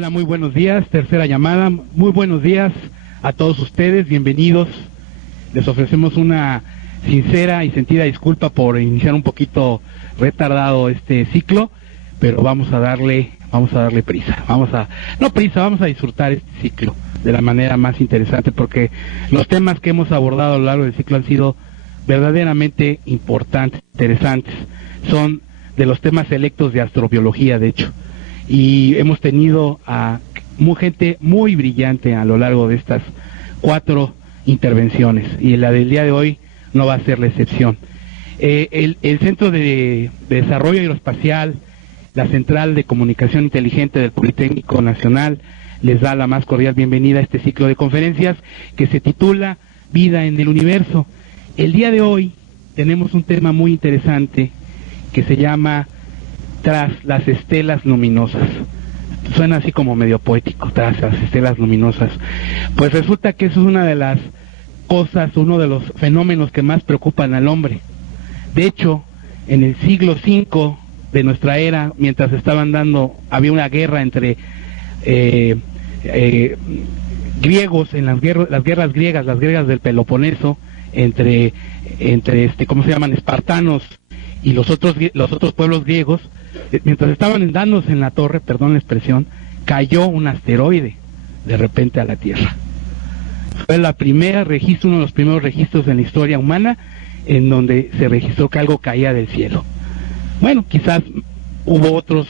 Hola, muy buenos días, tercera llamada. Muy buenos días a todos ustedes, bienvenidos. Les ofrecemos una sincera y sentida disculpa por iniciar un poquito retardado este ciclo, pero vamos a darle prisa. Vamos a disfrutar este ciclo de la manera más interesante, porque los temas que hemos abordado a lo largo del ciclo han sido verdaderamente importantes, interesantes. Son de los temas selectos de astrobiología, de hecho. Y hemos tenido a gente muy brillante a lo largo de estas 4 intervenciones, y la del día de hoy no va a ser la excepción. El Centro de Desarrollo Aeroespacial, la Central de Comunicación Inteligente del Politécnico Nacional, les da la más cordial bienvenida a este ciclo de conferencias que se titula Vida en el Universo. El día de hoy tenemos un tema muy interesante que se llama Tras las estelas luminosas. Suena así como medio poético, tras las estelas luminosas. Pues resulta que eso es una de las cosas, uno de los fenómenos que más preocupan al hombre. De hecho, en el siglo V de nuestra era, mientras había una guerra entre griegos, en las guerras griegas, las griegas del Peloponeso, entre ¿cómo se llaman? Espartanos y los otros pueblos griegos. Mientras estaban dándose en la torre, perdón la expresión, cayó un asteroide de repente a la Tierra. Fue uno de los primeros registros en la historia humana en donde se registró que algo caía del cielo. Bueno, quizás hubo otros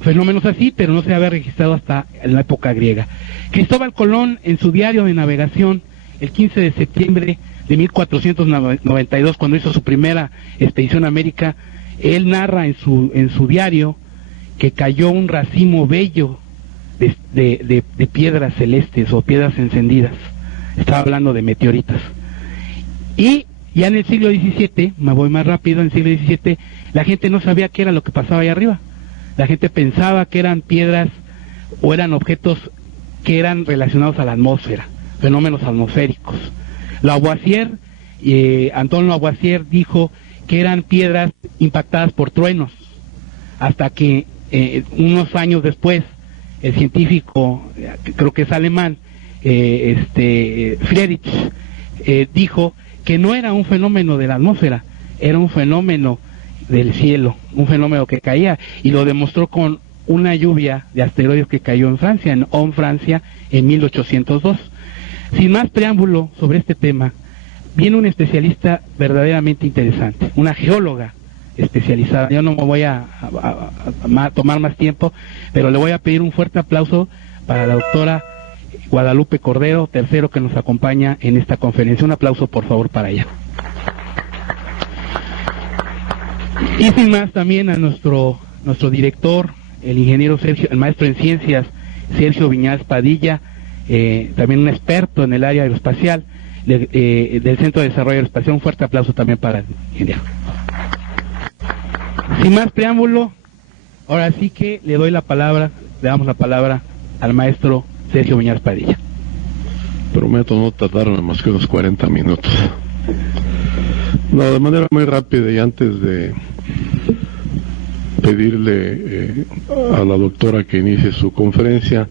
fenómenos así, pero no se había registrado hasta en la época griega. Cristóbal Colón, en su diario de navegación, el 15 de septiembre de 1492, cuando hizo su primera expedición a América, él narra en su diario que cayó un racimo bello de piedras celestes o piedras encendidas. Estaba hablando de meteoritas. Y ya en el siglo XVII, me voy más rápido, en el siglo XVII, la gente no sabía qué era lo que pasaba ahí arriba. La gente pensaba que eran piedras o eran objetos que eran relacionados a la atmósfera, fenómenos atmosféricos. Antoine Lavoisier dijo que eran piedras impactadas por truenos, hasta que unos años después el científico, creo que es alemán, Friedrich, dijo que no era un fenómeno de la atmósfera, era un fenómeno del cielo, un fenómeno que caía, y lo demostró con una lluvia de asteroides que cayó en Francia, en Homs, Francia, en 1802. Sin más preámbulo sobre este tema, viene un especialista verdaderamente interesante, una geóloga especializada. Yo no me voy a tomar más tiempo, pero le voy a pedir un fuerte aplauso para la doctora Guadalupe Cordero, tercero que nos acompaña en esta conferencia. Un aplauso, por favor, para ella. Y sin más, también a nuestro director, el maestro en ciencias, Sergio Viñas Padilla, también un experto en el área aeroespacial, del Centro de Desarrollo Aeroespacial. Un fuerte aplauso también para el ingeniero. Sin más preámbulo, ahora sí que le damos la palabra al maestro Sergio Viñas Padilla. Prometo no tardarme más que unos 40 minutos. No, de manera muy rápida, y antes de pedirle a la doctora que inicie su conferencia,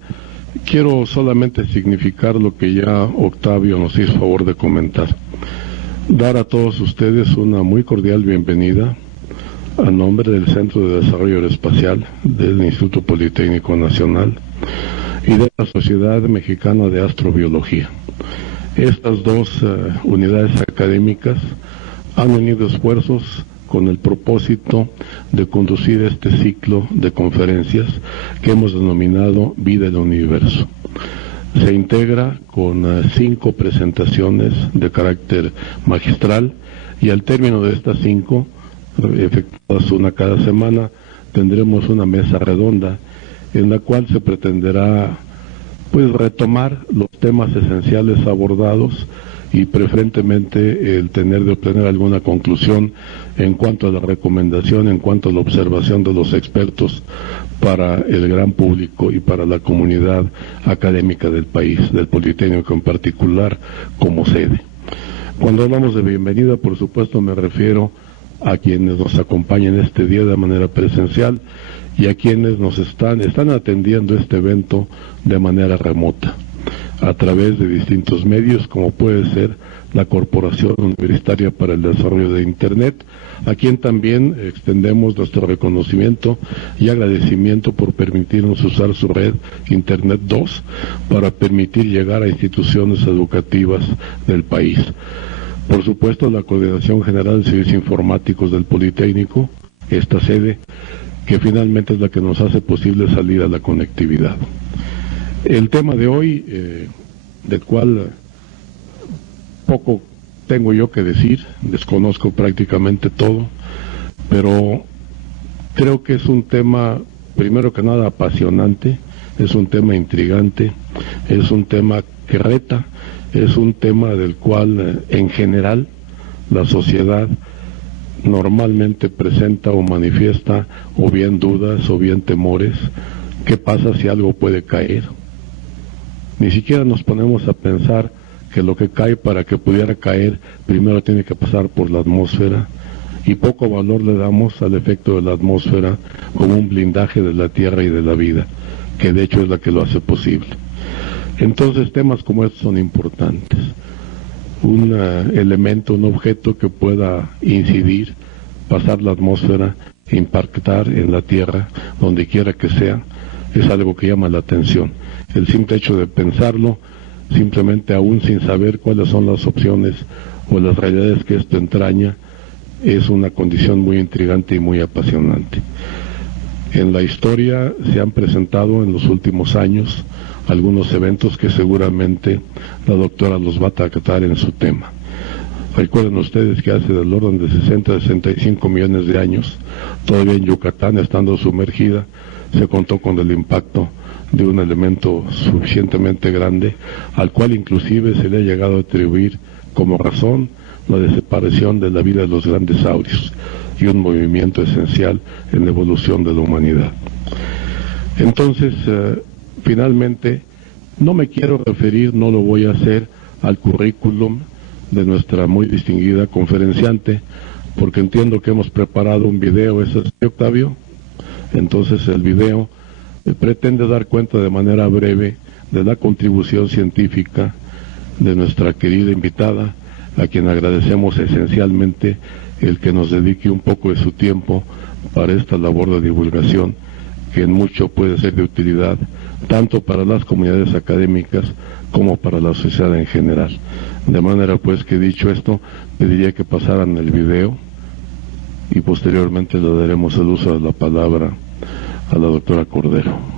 quiero solamente significar lo que ya Octavio nos hizo favor de comentar. Dar a todos ustedes una muy cordial bienvenida a nombre del Centro de Desarrollo Aeroespacial, del Instituto Politécnico Nacional y de la Sociedad Mexicana de Astrobiología. Estas dos unidades académicas han unido esfuerzos con el propósito de conducir este ciclo de conferencias que hemos denominado Vida en el Universo. Se integra con 5 presentaciones de carácter magistral, y al término de estas 5, efectuadas una cada semana, tendremos una mesa redonda en la cual se pretenderá retomar los temas esenciales abordados, y preferentemente el de obtener alguna conclusión en cuanto a la recomendación, en cuanto a la observación de los expertos para el gran público y para la comunidad académica del país, del Politécnico en particular, como sede. Cuando hablamos de bienvenida, por supuesto me refiero a quienes nos acompañan este día de manera presencial, y a quienes nos están atendiendo este evento de manera remota, a través de distintos medios, como puede ser la Corporación Universitaria para el Desarrollo de Internet, a quien también extendemos nuestro reconocimiento y agradecimiento por permitirnos usar su red Internet 2 para permitir llegar a instituciones educativas del país. Por supuesto, la Coordinación General de Servicios Informáticos del Politécnico, esta sede, que finalmente es la que nos hace posible salir a la conectividad. El tema de hoy, del cual poco tengo yo que decir, desconozco prácticamente todo, pero creo que es un tema, primero que nada, apasionante, es un tema intrigante, es un tema que reta, es un tema del cual en general la sociedad normalmente presenta o manifiesta o bien dudas o bien temores. ¿Qué pasa si algo puede caer? Ni siquiera nos ponemos a pensar que lo que cae, para que pudiera caer, primero tiene que pasar por la atmósfera, y poco valor le damos al efecto de la atmósfera como un blindaje de la tierra y de la vida, que de hecho es la que lo hace posible. Entonces temas como estos son importantes. Un elemento, un objeto que pueda incidir, pasar la atmósfera, impactar en la tierra, donde quiera que sea, es algo que llama la atención. El simple hecho de pensarlo, simplemente aún sin saber cuáles son las opciones o las realidades que esto entraña, es una condición muy intrigante y muy apasionante. En la historia se han presentado en los últimos años algunos eventos que seguramente la doctora los va a tratar en su tema. Recuerden ustedes que hace del orden de 60 a 65 millones de años, todavía en Yucatán, estando sumergida, se contó con el impacto de un elemento suficientemente grande, al cual inclusive se le ha llegado a atribuir como razón la desaparición de la vida de los grandes saurios y un movimiento esencial en la evolución de la humanidad. Entonces, finalmente, no me quiero referir, no lo voy a hacer, al currículum de nuestra muy distinguida conferenciante, porque entiendo que hemos preparado un video, ¿es así, Octavio? Entonces el video pretende dar cuenta de manera breve de la contribución científica de nuestra querida invitada, a quien agradecemos esencialmente el que nos dedique un poco de su tiempo para esta labor de divulgación, que en mucho puede ser de utilidad tanto para las comunidades académicas como para la sociedad en general. De manera pues que, dicho esto, pediría que pasaran el video y posteriormente le daremos el uso de la palabra a la doctora Cordero.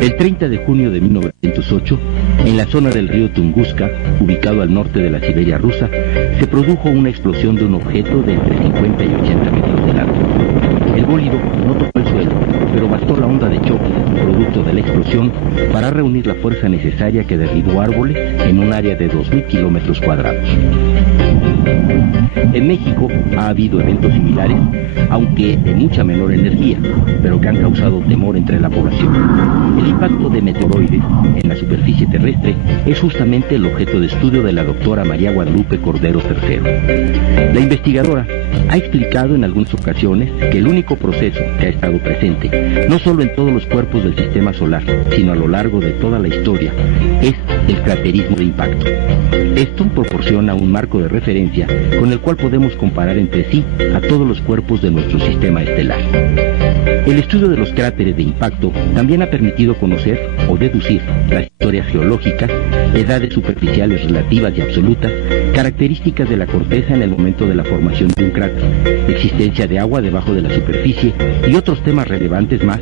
El 30 de junio de 1908, en la zona del río Tunguska, ubicado al norte de la Siberia rusa, se produjo una explosión de un objeto de entre 50 y 80 metros de largo. El bólido no tocó el suelo, pero bastó la onda de choque, producto de la explosión, para reunir la fuerza necesaria que derribó árboles en un área de 2.000 kilómetros cuadrados. En México ha habido eventos similares, aunque de mucha menor energía, pero que han causado temor entre la población. El impacto de meteoroides en la superficie terrestre es justamente el objeto de estudio de la doctora María Guadalupe Cordero III. La investigadora ha explicado en algunas ocasiones que el único proceso que ha estado presente, no solo en todos los cuerpos del sistema solar, sino a lo largo de toda la historia, es el craterismo de impacto. Esto proporciona un marco de referencia con el cual podemos comparar entre sí a todos los cuerpos de nuestro sistema estelar. El estudio de los cráteres de impacto también ha permitido conocer o deducir las historias geológicas, edades superficiales relativas y absolutas, características de la corteza en el momento de la formación de un cráter, existencia de agua debajo de la superficie y otros temas relevantes más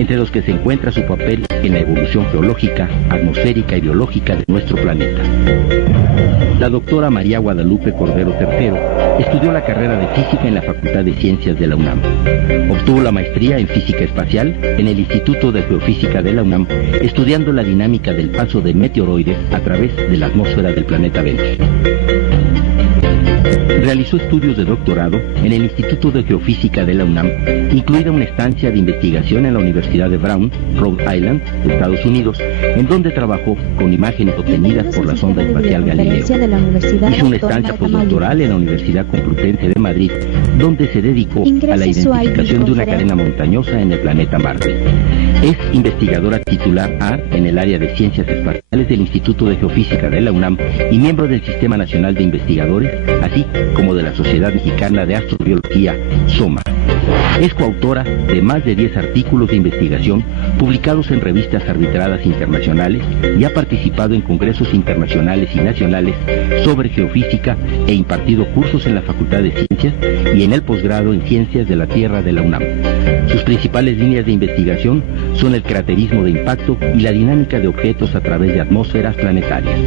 entre los que se encuentra su papel en la evolución geológica, atmosférica y biológica de nuestro planeta. La doctora María Guadalupe Cordero III estudió la carrera de Física en la Facultad de Ciencias de la UNAM. Obtuvo la maestría en Física Espacial en el Instituto de Geofísica de la UNAM, estudiando la dinámica del paso de meteoroides a través de la atmósfera del planeta Venus. Realizó estudios de doctorado en el Instituto de Geofísica de la UNAM, incluida una estancia de investigación en la Universidad de Brown, Rhode Island, Estados Unidos, en donde trabajó con imágenes obtenidas por la sonda espacial Galileo. Hizo una estancia postdoctoral en la Universidad Complutense de Madrid, donde se dedicó a la identificación de una cadena montañosa en el planeta Marte. Es investigadora titular A en el área de Ciencias Espaciales del Instituto de Geofísica de la UNAM y miembro del Sistema Nacional de Investigadores, así como de la Sociedad Mexicana de Astrobiología, SOMA. Es coautora de más de 10 artículos de investigación publicados en revistas arbitradas internacionales y ha participado en congresos internacionales y nacionales sobre geofísica e impartido cursos en la Facultad de Ciencias y en el posgrado en Ciencias de la Tierra de la UNAM. Sus principales líneas de investigación son el craterismo de impacto y la dinámica de objetos a través de atmósferas planetarias.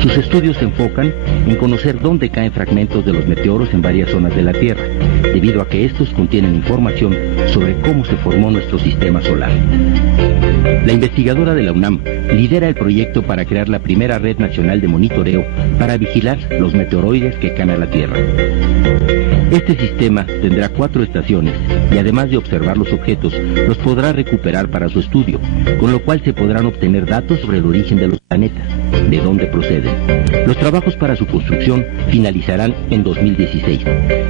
Sus estudios se enfocan en conocer dónde caen fragmentos de los meteoros en varias zonas de la Tierra, debido a que estos contienen información sobre cómo se formó nuestro sistema solar. La investigadora de la UNAM lidera el proyecto para crear la primera red nacional de monitoreo para vigilar los meteoroides que caen a la Tierra. Este sistema tendrá 4 estaciones y además de observar los objetos, los podrá recuperar para su estudio, con lo cual se podrán obtener datos sobre el origen de los planetas, de dónde proceden. Los trabajos para su construcción finalizarán en 2016.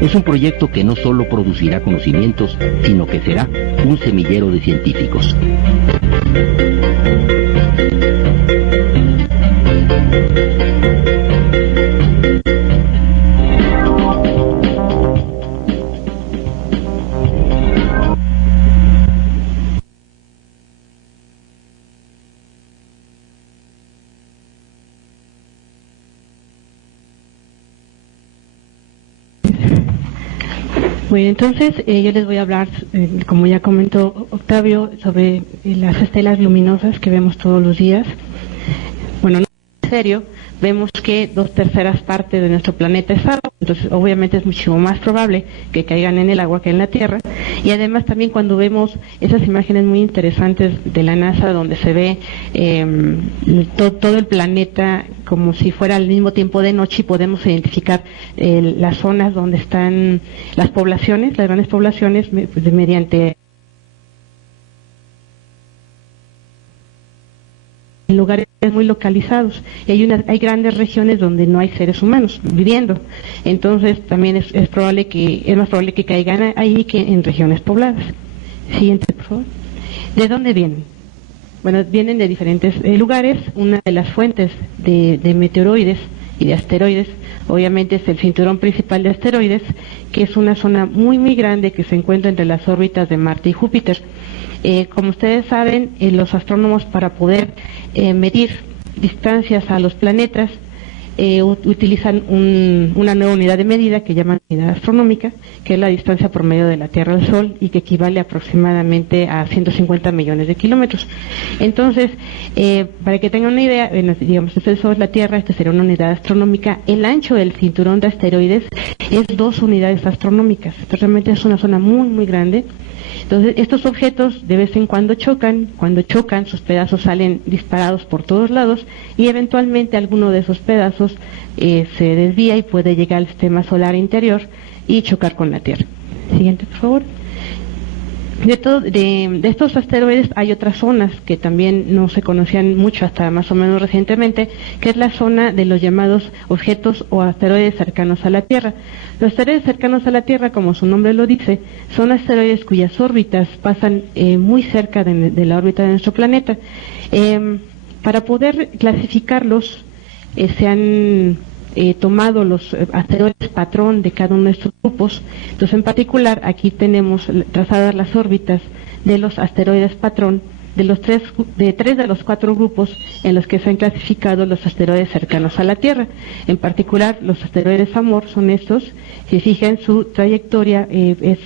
Es un proyecto que no solo producirá conocimientos, sino que será un semillero de científicos. Bueno, entonces yo les voy a hablar, como ya comentó Octavio, sobre las estelas luminosas que vemos todos los días. Bueno, no en serio, vemos que 2/3 partes de nuestro planeta es agua, entonces obviamente es muchísimo más probable que caigan en el agua que en la Tierra. Y además también cuando vemos esas imágenes muy interesantes de la NASA donde se ve todo el planeta como si fuera al mismo tiempo de noche y podemos identificar las zonas donde están las poblaciones, las grandes poblaciones, mediante en lugares muy localizados, y hay grandes regiones donde no hay seres humanos viviendo, entonces también es más probable que caigan ahí que en regiones pobladas. Siguiente, por favor. ¿De dónde vienen? Bueno, vienen de diferentes lugares. Una de las fuentes de meteoroides y de asteroides, obviamente, es el cinturón principal de asteroides, que es una zona muy muy grande que se encuentra entre las órbitas de Marte y Júpiter. Como ustedes saben, los astrónomos, para poder medir distancias a los planetas, utilizan una nueva unidad de medida que llaman unidad astronómica, que es la distancia promedio de la Tierra al Sol y que equivale aproximadamente a 150 millones de kilómetros. Entonces, para que tengan una idea, digamos, este es la Tierra, esta sería una unidad astronómica. El ancho del cinturón de asteroides es 2 unidades astronómicas. Entonces, realmente es una zona muy, muy grande. Entonces, estos objetos de vez en cuando chocan. Cuando chocan, sus pedazos salen disparados por todos lados y eventualmente alguno de esos pedazos se desvía y puede llegar al sistema solar interior y chocar con la Tierra. Siguiente, por favor. De estos asteroides hay otras zonas que también no se conocían mucho hasta más o menos recientemente, que es la zona de los llamados objetos o asteroides cercanos a la Tierra. Los asteroides cercanos a la Tierra, como su nombre lo dice, son asteroides cuyas órbitas pasan muy cerca de la órbita de nuestro planeta. Para poder clasificarlos, se han tomado los asteroides patrón de cada uno de estos grupos. Entonces, en particular, aquí tenemos trazadas las órbitas de los asteroides patrón de 3 de los 4 grupos en los que se han clasificado los asteroides cercanos a la Tierra. En particular, los asteroides Amor son estos. Si fijan, su trayectoria es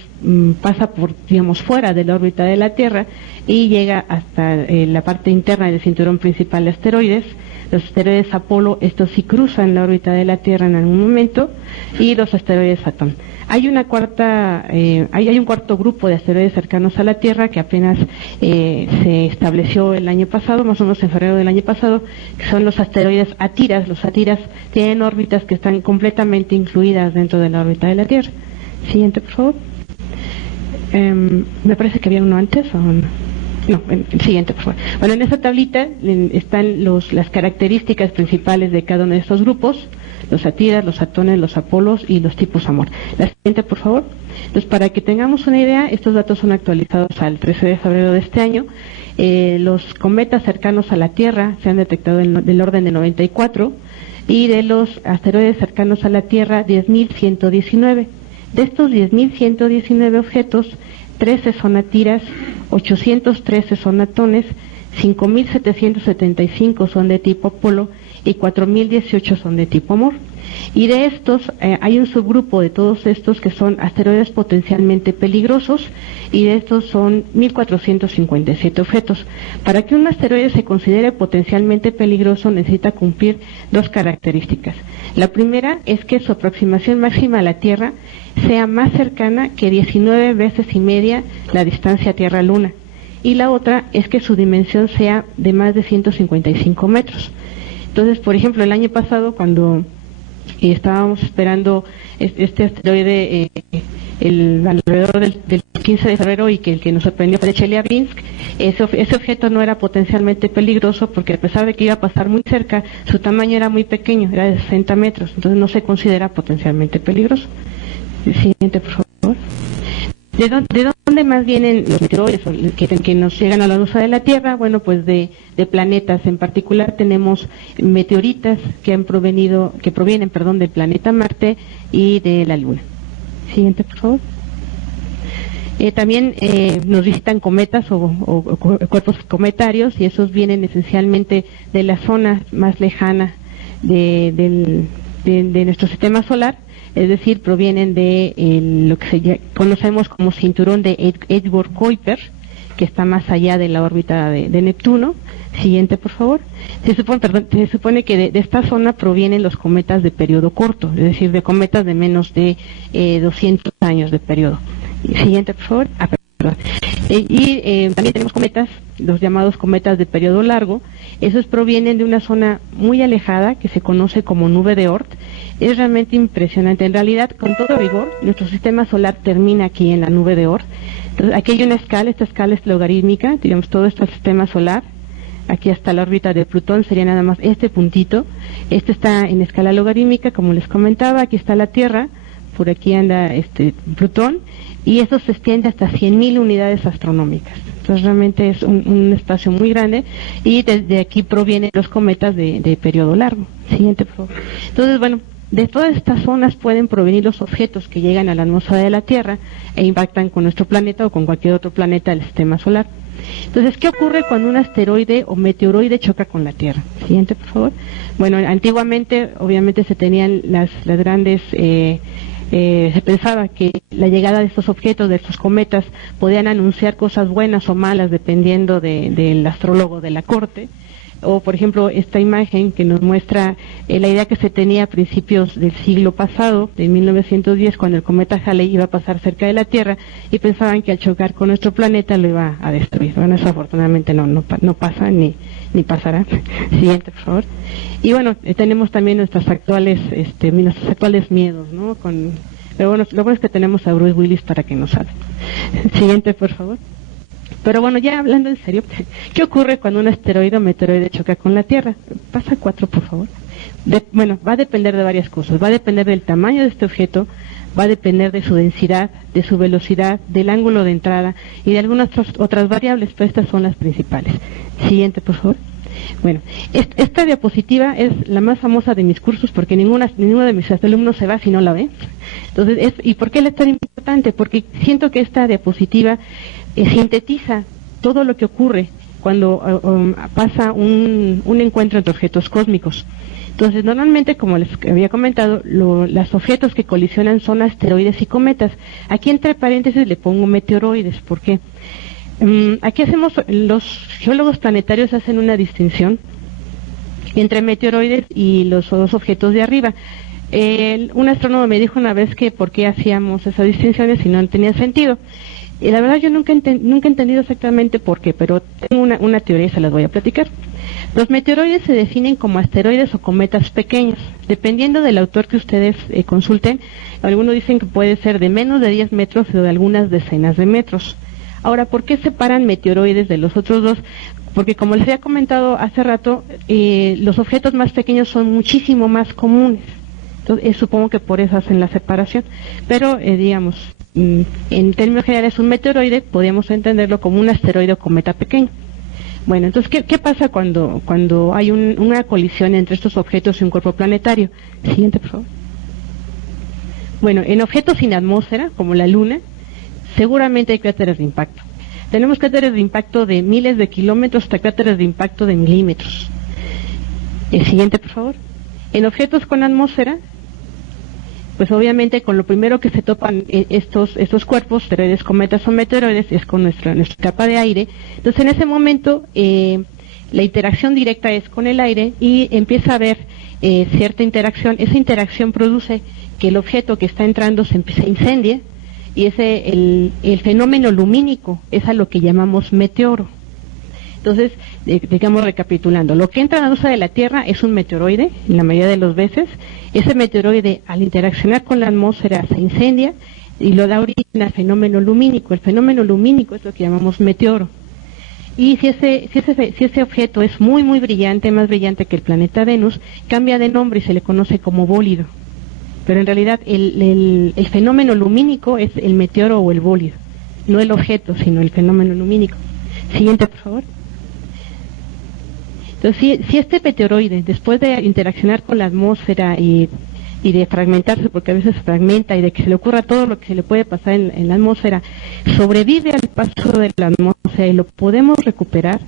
pasa por, digamos, fuera de la órbita de la Tierra y llega hasta la parte interna del cinturón principal de asteroides. Los asteroides Apolo, estos sí cruzan la órbita de la Tierra en algún momento, y los asteroides Satón. Hay un cuarto grupo de asteroides cercanos a la Tierra que apenas se estableció el año pasado, más o menos en febrero del año pasado, que son los asteroides Atiras. Los Atiras tienen órbitas que están completamente incluidas dentro de la órbita de la Tierra. Siguiente, por favor. Me parece que había uno antes, ¿o no? No, el siguiente, por favor. Bueno, en esta tablita están las características principales de cada uno de estos grupos: los Atiras, los Atones, los Apolos y los tipos Amor. La siguiente, por favor. Entonces, para que tengamos una idea, estos datos son actualizados al 13 de febrero de este año. Los cometas cercanos a la Tierra se han detectado del orden de 94, y de los asteroides cercanos a la Tierra, 10.119. De estos 10.119 objetos, 13 son Atiras, 813 son Atones, 5.775 son de tipo Apolo y 4.018 son de tipo Amor. Y de estos hay un subgrupo de todos estos que son asteroides potencialmente peligrosos, y de estos son 1.457 objetos. Para que un asteroide se considere potencialmente peligroso necesita cumplir dos características. La primera es que su aproximación máxima a la Tierra sea más cercana que 19 veces y media la distancia Tierra-Luna, y la otra es que su dimensión sea de más de 155 metros. Entonces, por ejemplo, el año pasado, cuando estábamos esperando este asteroide alrededor del 15 de febrero, y que el que nos sorprendió fue Chelyabinsk, ese objeto no era potencialmente peligroso porque, a pesar de que iba a pasar muy cerca, su tamaño era muy pequeño, era de 60 metros, entonces no se considera potencialmente peligroso. El siguiente, por favor. ¿De dónde más vienen los meteoroides que nos llegan a la luz de la Tierra? Bueno, pues de planetas. En particular tenemos meteoritas que provienen del planeta Marte y de la Luna. Siguiente, por favor. También nos visitan cometas o cuerpos cometarios, y esos vienen esencialmente de la zona más lejana de nuestro sistema solar. Es decir, provienen de lo que conocemos como cinturón de Edgeworth-Kuiper, que está más allá de la órbita de Neptuno. Siguiente, por favor. Se supone que de esta zona provienen los cometas de periodo corto, es decir, de cometas de menos de 200 años de periodo. Siguiente, por favor. También tenemos cometas, los llamados cometas de periodo largo. Esos provienen de una zona muy alejada que se conoce como nube de Oort. Es realmente impresionante. En realidad, con todo rigor, nuestro sistema solar termina aquí en la nube de Oort. Entonces, aquí hay una escala, esta escala es logarítmica, digamos, todo esto es el sistema solar. Aquí hasta la órbita de Plutón sería nada más este puntito. Este está en escala logarítmica, como les comentaba. Aquí está la Tierra, por aquí anda Plutón, y esto se extiende hasta 100.000 unidades astronómicas. Entonces realmente es un espacio muy grande, y desde aquí provienen los cometas de periodo largo. Siguiente, por favor. Entonces, bueno, de todas estas zonas pueden provenir los objetos que llegan a la atmósfera de la Tierra e impactan con nuestro planeta o con cualquier otro planeta del sistema solar. Entonces, ¿qué ocurre cuando un asteroide o meteoroide choca con la Tierra? Siguiente, por favor. Bueno, antiguamente, obviamente, se tenían las grandes... se pensaba que la llegada de estos objetos, de estos cometas, podían anunciar cosas buenas o malas dependiendo del astrólogo de la corte. O, por ejemplo, esta imagen que nos muestra la idea que se tenía a principios del siglo pasado, de 1910, cuando el cometa Halley iba a pasar cerca de la Tierra, y pensaban que al chocar con nuestro planeta lo iba a destruir. Bueno, eso afortunadamente no pasa ni pasará. Siguiente, por favor. Y bueno, tenemos también nuestros actuales miedos, ¿no? Pero bueno, lo bueno es que tenemos a Bruce Willis para que nos hable. Siguiente, por favor. Pero bueno, ya hablando en serio, ¿qué ocurre cuando un asteroide o meteoroide choca con la Tierra? Pasa 4, por favor. Va a depender de varias cosas. Va a depender del tamaño de este objeto, va a depender de su densidad, de su velocidad, del ángulo de entrada y de algunas otras variables, pero estas son las principales. Siguiente, por favor. Bueno, esta diapositiva es la más famosa de mis cursos porque ninguno de mis alumnos se va si no la ve. Entonces, ¿y por qué es tan importante? Porque siento que esta diapositiva sintetiza todo lo que ocurre cuando pasa un encuentro entre objetos cósmicos. Entonces, normalmente, como les había comentado, los objetos que colisionan son asteroides y cometas. Aquí entre paréntesis le pongo meteoroides. ¿Por qué? Aquí los geólogos planetarios hacen una distinción entre meteoroides y los dos objetos de arriba. Un astrónomo me dijo una vez que por qué hacíamos esas distinciones si no tenía sentido. Y la verdad yo nunca he entendido exactamente por qué, pero tengo una teoría y se las voy a platicar. Los meteoroides se definen como asteroides o cometas pequeños. Dependiendo del autor que ustedes consulten, algunos dicen que puede ser de menos de 10 metros o de algunas decenas de metros. Ahora, ¿por qué separan meteoroides de los otros dos? Porque como les había comentado hace rato, los objetos más pequeños son muchísimo más comunes. Entonces, supongo que por eso hacen la separación. Pero, digamos, en términos generales, un meteoroide podríamos entenderlo como un asteroide o cometa pequeño. Bueno, entonces, ¿qué pasa cuando hay una colisión entre estos objetos y un cuerpo planetario? Siguiente, por favor. Bueno, en objetos sin atmósfera, como la Luna, seguramente hay cráteres de impacto. Tenemos cráteres de impacto de miles de kilómetros hasta cráteres de impacto de milímetros. El siguiente, por favor. En objetos con atmósfera, pues obviamente con lo primero que se topan estos cuerpos, asteroides, cometas o meteoroides, es con nuestra capa de aire. Entonces en ese momento la interacción directa es con el aire y empieza a haber cierta interacción. Esa interacción produce que el objeto que está entrando se incendie y el fenómeno lumínico es a lo que llamamos meteoro. Entonces, digamos recapitulando, lo que entra a la atmósfera de la Tierra es un meteoroide, en la mayoría de las veces. Ese meteoroide, al interaccionar con la atmósfera, se incendia y lo da origen al fenómeno lumínico. El fenómeno lumínico es lo que llamamos meteoro. Y si ese objeto es muy, muy brillante, más brillante que el planeta Venus, cambia de nombre y se le conoce como bólido. Pero en realidad el fenómeno lumínico es el meteoro o el bólido, no el objeto, sino el fenómeno lumínico. Siguiente, por favor. Entonces, si este meteoroide, después de interaccionar con la atmósfera y de fragmentarse, porque a veces se fragmenta, y de que se le ocurra todo lo que se le puede pasar en la atmósfera, sobrevive al paso de la atmósfera y lo podemos recuperar,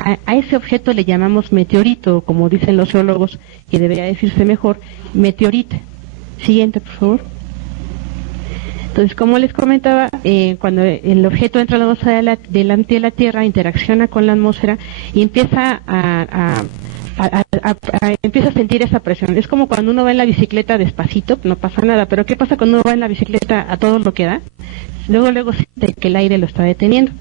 a ese objeto le llamamos meteorito, como dicen los geólogos, que debería decirse mejor, meteorita. Siguiente, por favor. Entonces, como les comentaba, cuando el objeto entra a la atmósfera delante de la Tierra, interacciona con la atmósfera y empieza empieza a sentir esa presión. Es como cuando uno va en la bicicleta despacito, no pasa nada, pero ¿qué pasa cuando uno va en la bicicleta a todo lo que da? Luego siente que el aire lo está deteniendo.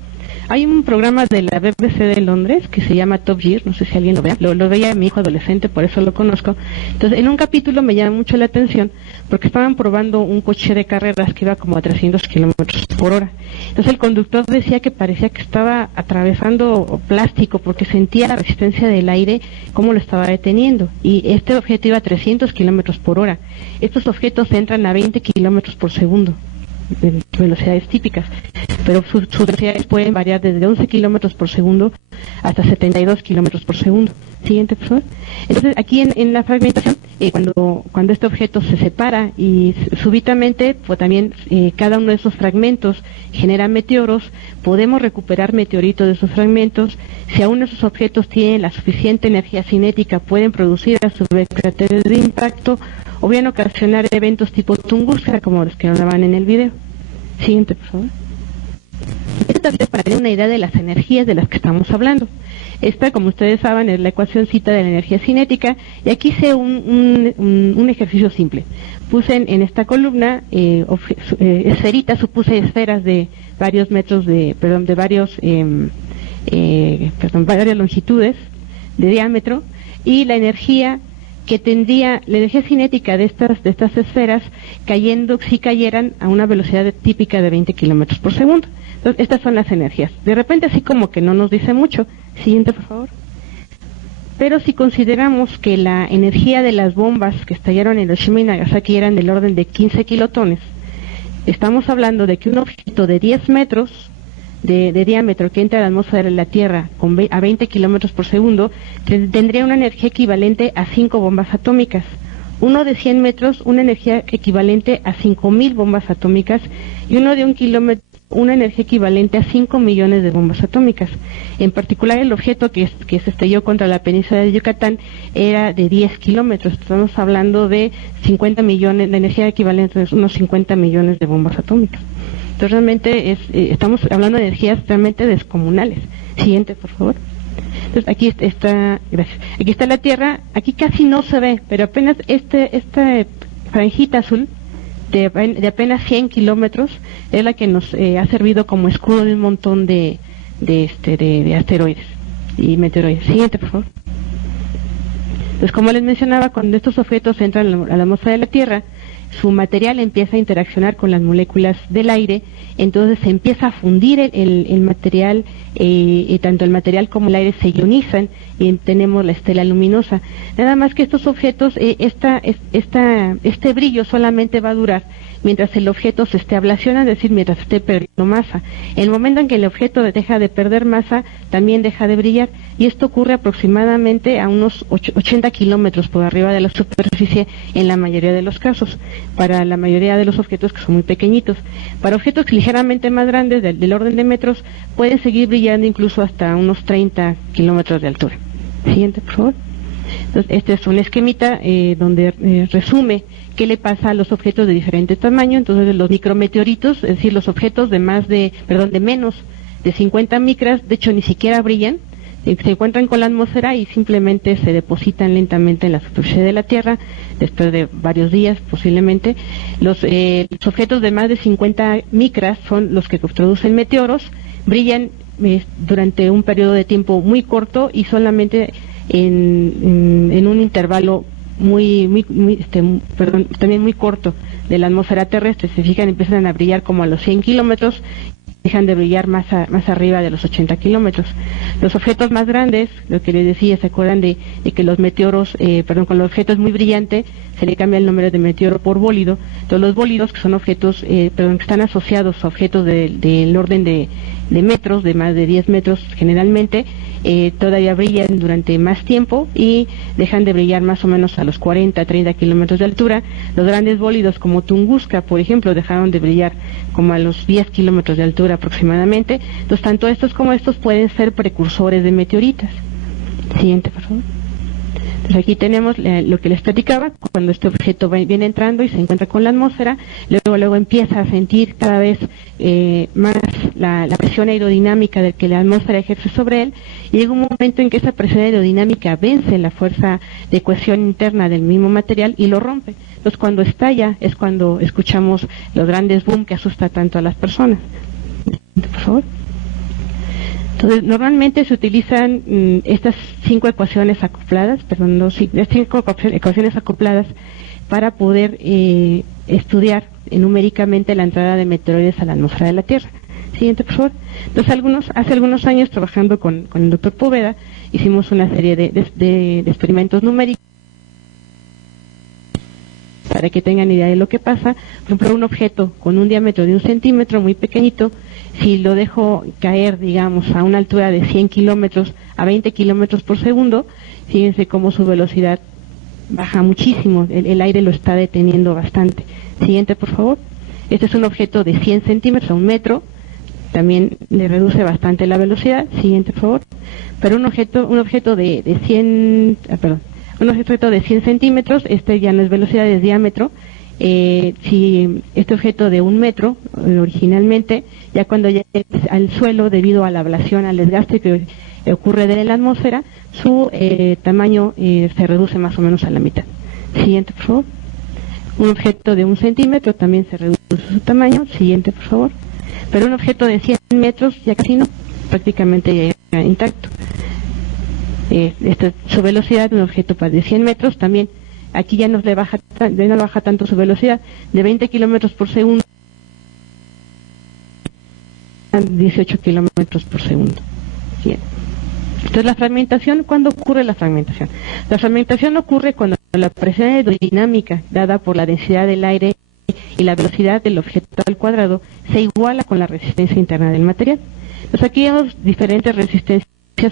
Hay un programa de la BBC de Londres que se llama Top Gear, no sé si alguien lo vea, lo veía mi hijo adolescente, por eso lo conozco. Entonces, en un capítulo me llama mucho la atención porque estaban probando un coche de carreras que iba como a 300 kilómetros por hora. Entonces, el conductor decía que parecía que estaba atravesando plástico porque sentía la resistencia del aire, cómo lo estaba deteniendo. Y este objeto iba a 300 kilómetros por hora. Estos objetos entran a 20 kilómetros por segundo. De velocidades típicas, pero sus velocidades pueden variar desde 11 kilómetros por segundo hasta 72 kilómetros por segundo. Siguiente, por favor. Entonces, aquí en la fragmentación, cuando este objeto se separa y súbitamente, pues también cada uno de esos fragmentos genera meteoros, podemos recuperar meteoritos de esos fragmentos. Si aún esos objetos tienen la suficiente energía cinética, pueden producir a su vez cráteres de impacto o bien ocasionar eventos tipo Tunguska, como los que hablaban en el video. Siguiente, por favor. Esto también es para tener una idea de las energías de las que estamos hablando. Esta, como ustedes saben, es la ecuacióncita de la energía cinética, y aquí hice un ejercicio simple. Puse en esta columna esferitas, supuse esferas de varios metros varias longitudes de diámetro, y la energía que tendría la energía cinética de estas esferas si cayeran a una velocidad típica de 20 kilómetros por segundo. Entonces, estas son las energías. De repente, así como que no nos dice mucho. Siguiente, por favor. Pero si consideramos que la energía de las bombas que estallaron en Hiroshima y Nagasaki eran del orden de 15 kilotones, estamos hablando de que un objeto de 10 metros de diámetro que entra a la atmósfera de la Tierra a 20 kilómetros por segundo tendría una energía equivalente a 5 bombas atómicas. Uno de 100 metros, una energía equivalente a 5.000 bombas atómicas, y uno de 1 kilómetro una energía equivalente a 5 millones de bombas atómicas. En particular, el objeto que se estrelló contra la península de Yucatán era de 10 kilómetros. Estamos hablando de 50 millones, de energía equivalente a unos 50 millones de bombas atómicas. Entonces, realmente estamos hablando de energías realmente descomunales. Siguiente, por favor. Entonces, aquí está, gracias. Aquí está la Tierra. Aquí casi no se ve, pero apenas esta franjita azul de apenas 100 kilómetros es la que nos ha servido como escudo de un montón de asteroides y meteoroides. Siguiente, por favor. Entonces, como les mencionaba, cuando estos objetos entran a la atmósfera de la Tierra, su material empieza a interaccionar con las moléculas del aire, entonces se empieza a fundir el material, y tanto el material como el aire se ionizan y tenemos la estela luminosa. Nada más que estos objetos, este brillo solamente va a durar mientras el objeto se esté ablacionando, es decir, mientras esté perdiendo masa. El momento en que el objeto deja de perder masa, también deja de brillar, y esto ocurre aproximadamente a unos 80 kilómetros por arriba de la superficie en la mayoría de los casos, para la mayoría de los objetos que son muy pequeñitos. Para objetos ligeramente más grandes, del orden de metros, pueden seguir brillando incluso hasta unos 30 kilómetros de altura. Siguiente, por favor. Entonces, este es un esquemita donde resume qué le pasa a los objetos de diferente tamaño. Entonces, los micrometeoritos, es decir, los objetos de menos de 50 micras, de hecho ni siquiera brillan, se encuentran con la atmósfera y simplemente se depositan lentamente en la superficie de la Tierra después de varios días posiblemente. Los objetos de más de 50 micras son los que producen meteoros, brillan durante un periodo de tiempo muy corto y solamente en un intervalo también muy corto de la atmósfera terrestre. Se fijan, empiezan a brillar como a los 100 kilómetros, dejan de brillar más arriba de los 80 kilómetros. Los objetos más grandes, lo que les decía, se acuerdan de que los meteoros, con los objetos muy brillantes, se le cambia el nombre de meteoro por bólido. Entonces, los bólidos, que son objetos, que están asociados a objetos del orden de metros, de más de 10 metros generalmente, todavía brillan durante más tiempo y dejan de brillar más o menos a los 40, 30 kilómetros de altura. Los grandes bólidos como Tunguska, por ejemplo, dejaron de brillar como a los 10 kilómetros de altura aproximadamente. Entonces, tanto estos como estos pueden ser precursores de meteoritas. Siguiente, por favor. Entonces, aquí tenemos lo que les platicaba, cuando este objeto viene entrando y se encuentra con la atmósfera, luego empieza a sentir cada vez más la presión aerodinámica del que la atmósfera ejerce sobre él, y llega un momento en que esa presión aerodinámica vence la fuerza de cohesión interna del mismo material y lo rompe. Entonces, cuando estalla es cuando escuchamos los grandes boom que asusta tanto a las personas. Por favor. Entonces, normalmente se utilizan estas 5 ecuaciones acopladas, ecuaciones acopladas para poder estudiar numéricamente la entrada de meteoroides a la atmósfera de la Tierra. Siguiente, por favor. Entonces, hace algunos años, trabajando con el doctor Poveda, hicimos una serie de experimentos numéricos para que tengan idea de lo que pasa. Por ejemplo, un objeto con un diámetro de 1 centímetro, muy pequeñito, si lo dejo caer, digamos, a una altura de 100 kilómetros a 20 kilómetros por segundo, fíjense cómo su velocidad baja muchísimo, el aire lo está deteniendo bastante. Siguiente, por favor. Este es un objeto de 100 centímetros a 1 metro, también le reduce bastante la velocidad. Siguiente, por favor. Pero un objeto de 100 centímetros, este ya no es velocidad, es diámetro. Si este objeto de 1 metro, originalmente, ya cuando llega al suelo, debido a la ablación, al desgaste que ocurre de la atmósfera, su tamaño se reduce más o menos a la mitad. Siguiente, por favor. Un objeto de 1 centímetro también se reduce su tamaño. Siguiente, por favor. Pero un objeto de 100 metros ya casi no, prácticamente ya intacto. Esta es su velocidad. Un objeto de 100 metros también, aquí ya no baja tanto su velocidad, de 20 kilómetros por segundo a 18 kilómetros por segundo. Bien. Entonces, la fragmentación, ¿cuándo ocurre la fragmentación? La fragmentación ocurre cuando la presión aerodinámica dada por la densidad del aire y la velocidad del objeto al cuadrado se iguala con la resistencia interna del material. Entonces, aquí vemos diferentes resistencias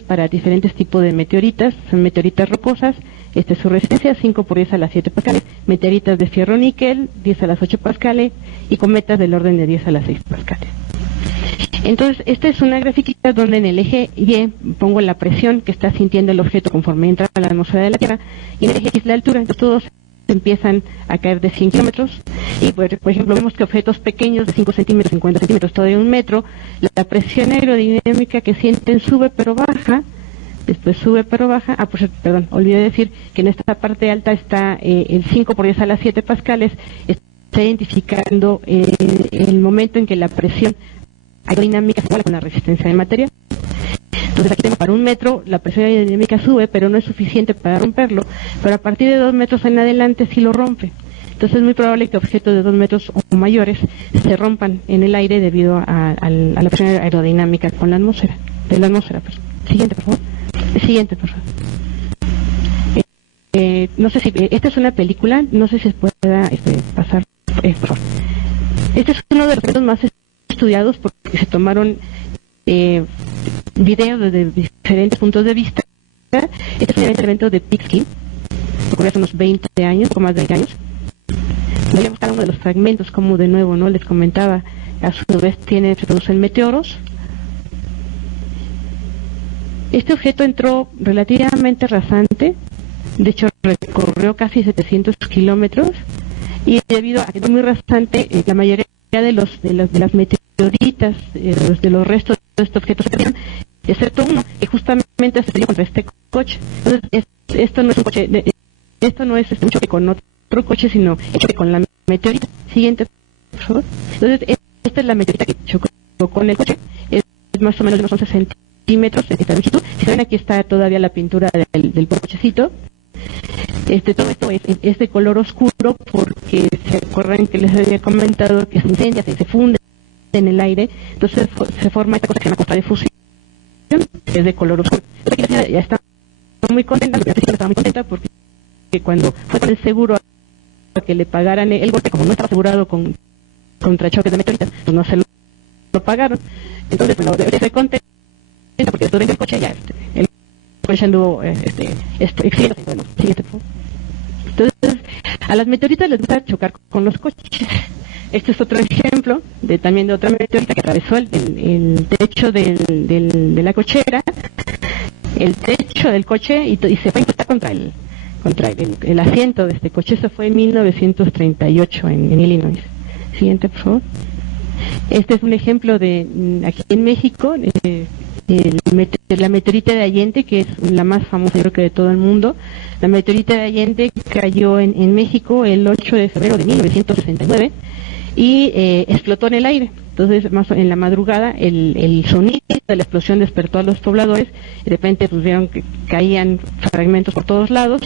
para diferentes tipos de meteoritas. Son meteoritas rocosas, esta es su resistencia, 5 por 10 a las 7 pascales, meteoritas de fierro-níquel, 10 a las 8 pascales, y cometas del orden de 10 a las 6 pascales. Entonces, esta es una grafiquita donde en el eje Y pongo la presión que está sintiendo el objeto conforme entra a la atmósfera de la Tierra, y en el eje X la altura. Entonces, todos empiezan a caer de 100 kilómetros, y por ejemplo vemos que objetos pequeños de 5 centímetros, 50 centímetros, todavía 1 metro, la presión aerodinámica que sienten sube pero baja, después sube pero baja. Pues, perdón, olvidé decir que en esta parte alta está el 5 por 10 a las 7 pascales, está identificando el momento en que la presión aerodinámica se iguala con la resistencia del material. Entonces aquí tenemos para 1 metro, la presión aerodinámica sube, pero no es suficiente para romperlo, pero a partir de 2 metros en adelante sí lo rompe. Entonces es muy probable que objetos de 2 metros o mayores se rompan en el aire debido a la presión aerodinámica con la atmósfera, de la atmósfera. Pues. Siguiente, por favor. Siguiente, por favor. No sé si, esta es una película, no sé si se pueda pasar, por favor. Este es uno de los eventos más estudiados porque se tomaron videos desde diferentes puntos de vista. Este es un evento de Pigskin, ocurrió hace unos 20 años, o más de 20 años. Veíamos cada uno de los fragmentos, como de nuevo, ¿no? Les comentaba, a su vez se producen meteoros. Este objeto entró relativamente rasante, de hecho recorrió casi 700 kilómetros, y debido a que es muy rasante, la mayoría de las meteoritas, de los restos de estos objetos se perdieron, excepto uno que justamente se estrelló contra este coche. Entonces, esto no es un coche, esto no es un choque con otro coche, sino un choque con la meteorita. Siguiente, por favor. Entonces, esta es la meteorita que chocó con el coche, es más o menos de unos 11 centímetros de longitud. Si ven, aquí está todavía la pintura del cochecito. Todo esto es de color oscuro porque se acuerdan que les había comentado que se incendia, se funde en el aire, entonces se forma esta cosa que se llama costa de fusión, que es de color oscuro. Entonces aquí la señora ya está muy contenta, estaba muy contenta porque cuando fue con el seguro a que le pagaran el golpe, como no estaba asegurado contra choques de meteoritas, pues no se lo pagaron. Entonces, bueno, debe ser contenta porque después de el coche ya el coche anduvo exigiéndose. Bueno, siguiente, por favor. Entonces, a las meteoritas les gusta chocar con los coches. Este es otro ejemplo también de otra meteorita que atravesó el techo de la cochera, el techo del coche, y se fue a impactar contra el asiento de este coche. Eso fue en 1938 en Illinois. Siguiente, por favor. Este es un ejemplo de aquí en México, la meteorita de Allende, que es la más famosa, yo creo que de todo el mundo. La meteorita de Allende cayó en México el 8 de febrero de 1969 y explotó en el aire. Entonces, más en la madrugada, el sonido de la explosión despertó a los pobladores. De repente pues vieron que caían fragmentos por todos lados.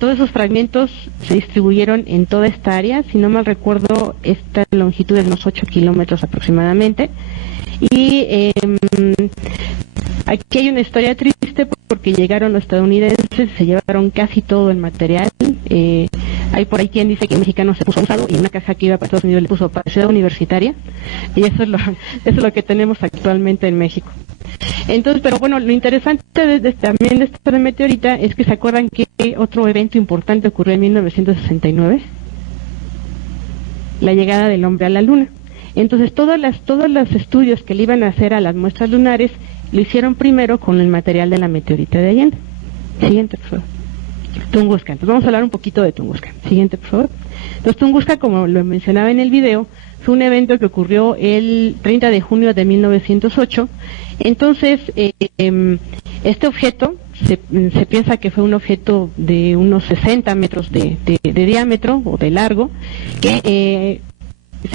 Todos esos fragmentos se distribuyeron en toda esta área. Si no mal recuerdo, esta longitud es unos 8 kilómetros aproximadamente. Y aquí hay una historia triste porque llegaron los estadounidenses, se llevaron casi todo el material. Hay por ahí quien dice que el mexicano se puso usado y una caja que iba para Estados Unidos le puso para Ciudad Universitaria, y eso es lo que tenemos actualmente en México. Entonces, pero bueno, lo interesante también de esta meteorita es que se acuerdan que otro evento importante ocurrió en 1969, la llegada del hombre a la luna. Entonces, todos los estudios que le iban a hacer a las muestras lunares lo hicieron primero con el material de la meteorita de Allende. Siguiente, por favor. Tunguska. Entonces, vamos a hablar un poquito de Tunguska. Siguiente, por favor. Entonces, Tunguska, como lo mencionaba en el video, fue un evento que ocurrió el 30 de junio de 1908. Entonces, este objeto se piensa que fue un objeto de unos 60 metros de diámetro o de largo, que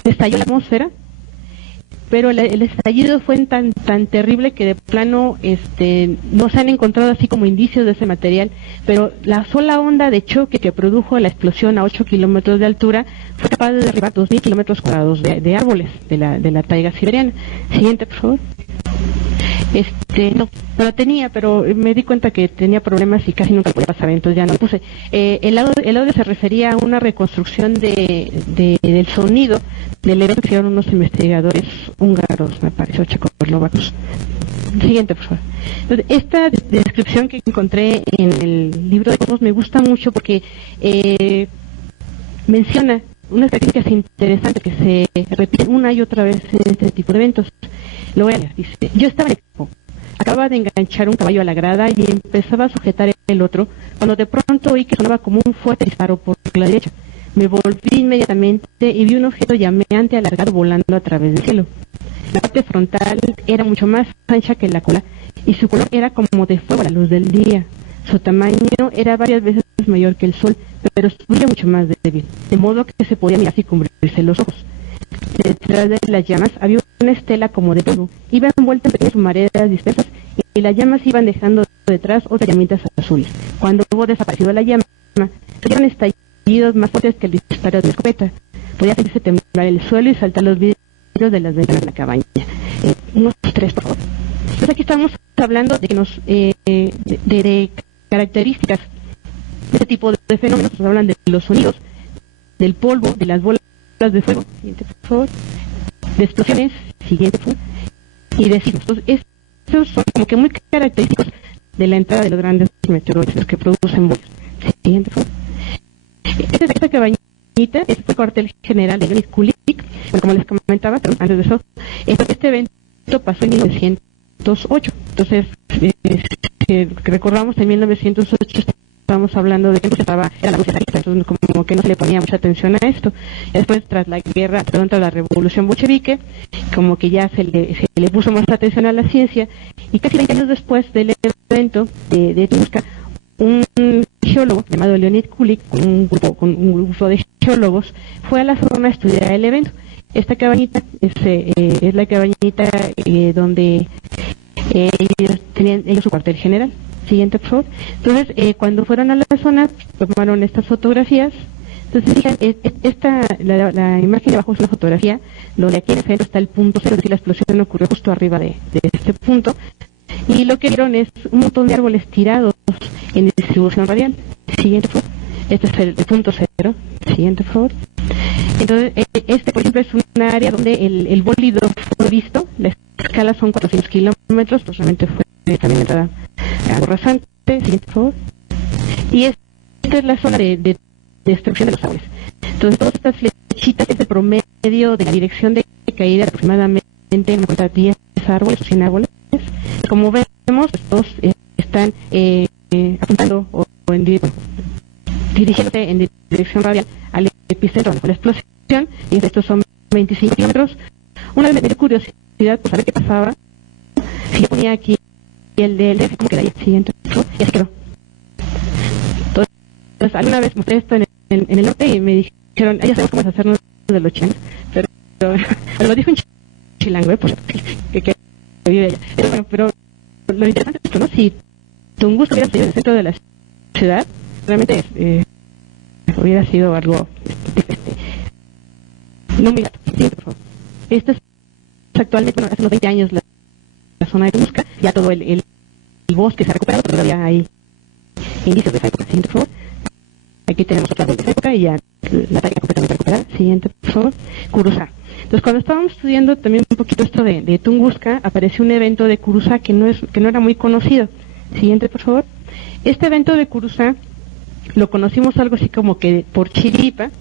se estalló en la atmósfera, pero el estallido fue tan terrible que de plano no se han encontrado así como indicios de ese material, pero la sola onda de choque que produjo la explosión a 8 kilómetros de altura fue capaz de derribar 2.000 kilómetros cuadrados de árboles de la taiga siberiana. Siguiente, por favor. No la tenía, pero me di cuenta que tenía problemas y casi nunca podía pasar, entonces ya no lo puse. El audio se refería a una reconstrucción del sonido del evento que hicieron unos investigadores húngaros, me parece, o checoslovacos. Siguiente, por favor. Entonces, esta descripción que encontré en el libro de Cosmos me gusta mucho porque menciona unas técnicas interesantes que se repiten una y otra vez en este tipo de eventos. Lo voy a leer. Dice: yo estaba en el campo. Acababa de enganchar un caballo a la grada y empezaba a sujetar el otro, cuando de pronto oí que sonaba como un fuerte disparo por la derecha. Me volví inmediatamente y vi un objeto llameante alargado volando a través del cielo. La parte frontal era mucho más ancha que la cola y su color era como de fuego a la luz del día. Su tamaño era varias veces mayor que el sol, pero su brillo mucho más débil, de modo que se podía mirar sin cubrirse los ojos. Detrás de las llamas había una estela como de polvo, iba envuelta en pequeñas humaredas dispersas y las llamas iban dejando detrás otras llamitas azules. Cuando hubo desaparecido la llama, se dieron estallidos más fuertes que el disparo de la escopeta. Podía hacerse temblar el suelo y saltar los vidrios de las ventanas de la cabaña. Unos 3, por favor. Pues aquí estamos hablando de que de características de este tipo de fenómenos. Nos hablan de los sonidos, del polvo, de las bolas de fuego, siguiente por favor, de explosiones, siguiente por favor, y de sismos. Entonces, estos son como que muy característicos de la entrada de los grandes meteoroides, los que producen bolas. Siguiente por favor. Esta cabañita, este fue el cuartel general de Leonid Kulik. Bueno, como les comentaba, pero antes de eso, este evento pasó en 1908. Entonces, recordamos, en 1908 estábamos hablando de que era la Rusia zarista, entonces como que no se le ponía mucha atención a esto. Después, tras la revolución bolchevique, como que ya se le puso más atención a la ciencia, y casi 20 años después del evento de Tunguska, un geólogo llamado Leonid Kulik, con un grupo de geólogos, fue a la zona a estudiar el evento. Esta cabañita es la cabañita donde ellos tenían su cuartel general. Siguiente, por favor. Entonces, cuando fueron a la zona, tomaron estas fotografías. Entonces, fijan, la imagen de abajo es una fotografía donde aquí en el centro está el punto cero, es decir, la explosión ocurrió justo arriba de este punto. Y lo que vieron es un montón de árboles tirados en distribución radial. Siguiente, por favor. Este es el punto cero. Siguiente, por favor. Entonces, por ejemplo, es un área donde el bólido fue visto. La escala son 400 kilómetros, pues realmente fue también entrada arrasante. Siguiente, por favor. Y esta es la zona de destrucción de los árboles. Entonces, todas estas flechitas es el promedio de la dirección de caída de aproximadamente 10 árboles o 100 árboles. Como vemos, pues, todos están apuntando o dirigiéndose en dirección radial al epicentro de la explosión, y estos son 25 kilómetros. Una vez me dio curiosidad por saber qué pasaba si yo ponía aquí el DF, ¿cómo quedaría? Siguiente, y así quedó. Entonces, alguna vez mostré esto en el norte y me dijeron, ya sabemos cómo es hacernos de los chilenos, pero lo dijo un chilango, por que vive allá. Pero lo interesante es esto, ¿no? Si Tunguska hubiera sido en el centro de la ciudad, realmente hubiera sido algo no muy gato. Sí, por favor. Esto es actualmente, hace unos 20 años la zona de Tunguska, ya todo el bosque se ha recuperado, pero todavía hay indicios de esa época. Siguiente, por favor. Aquí tenemos otra de esa época y ya la talla completamente recuperada. Siguiente, por favor. Kurusa. Entonces, cuando estábamos estudiando también un poquito esto de Tunguska, apareció un evento de Kurusa que no era muy conocido. Siguiente, por favor. Este evento de Kurusa lo conocimos algo así como que por chiripa.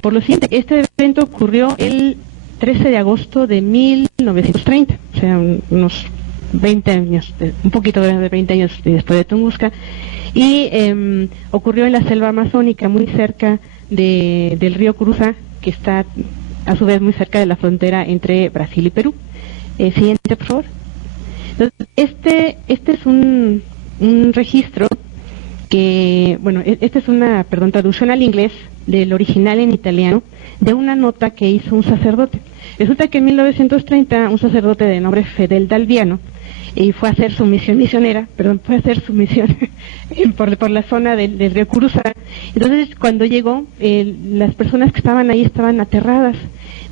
Por lo siguiente, este evento ocurrió el 13 de agosto de 1930, o sea, unos 20 años, un poquito de 20 años después de Tunguska, y ocurrió en la selva amazónica, muy cerca del río Kurusa, que está a su vez muy cerca de la frontera entre Brasil y Perú. Siguiente, por favor. Entonces, este es un registro que, bueno, esta es una, traducción al inglés del original en italiano de una nota que hizo un sacerdote. Resulta que en 1930 un sacerdote de nombre Fedel Dalviano fue a hacer su misión por la zona del río Kurusa. Entonces, cuando llegó, las personas que estaban ahí estaban aterradas,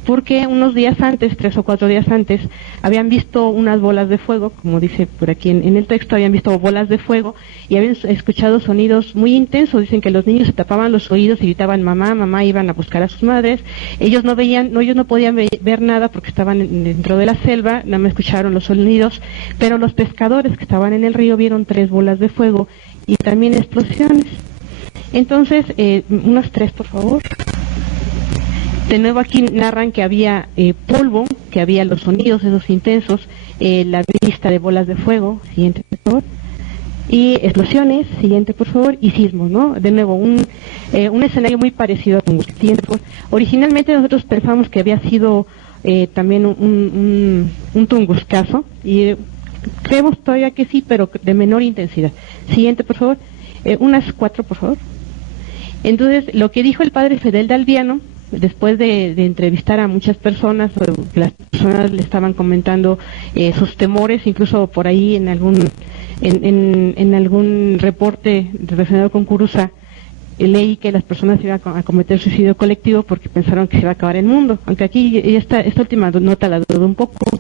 porque unos días antes, 3 o 4 días antes, habían visto unas bolas de fuego, como dice por aquí en el texto, habían visto bolas de fuego y habían escuchado sonidos muy intensos. Dicen que los niños se tapaban los oídos y gritaban mamá, mamá, iban a buscar a sus madres. Ellos no podían ver nada porque estaban dentro de la selva, nada más escucharon los sonidos, pero los pescadores que estaban en el río vieron 3 bolas de fuego y también explosiones. Entonces, unos 3, por favor. De nuevo aquí narran que había polvo, que había los sonidos esos intensos, la vista de bolas de fuego, siguiente por favor, y explosiones, siguiente por favor, y sismos, ¿no? De nuevo, un escenario muy parecido a Tunguska, siguiente por favor. Originalmente nosotros pensamos que había sido también un tunguskazo, y creemos todavía que sí, pero de menor intensidad. Siguiente por favor, unas 4 por favor. Entonces, lo que dijo el padre Fidel D'Alviano, después de entrevistar a muchas personas, las personas le estaban comentando sus temores, incluso por ahí en algún reporte relacionado con Curuza, leí que las personas iban a cometer suicidio colectivo porque pensaron que se iba a acabar el mundo, aunque aquí esta última nota la dudo un poco,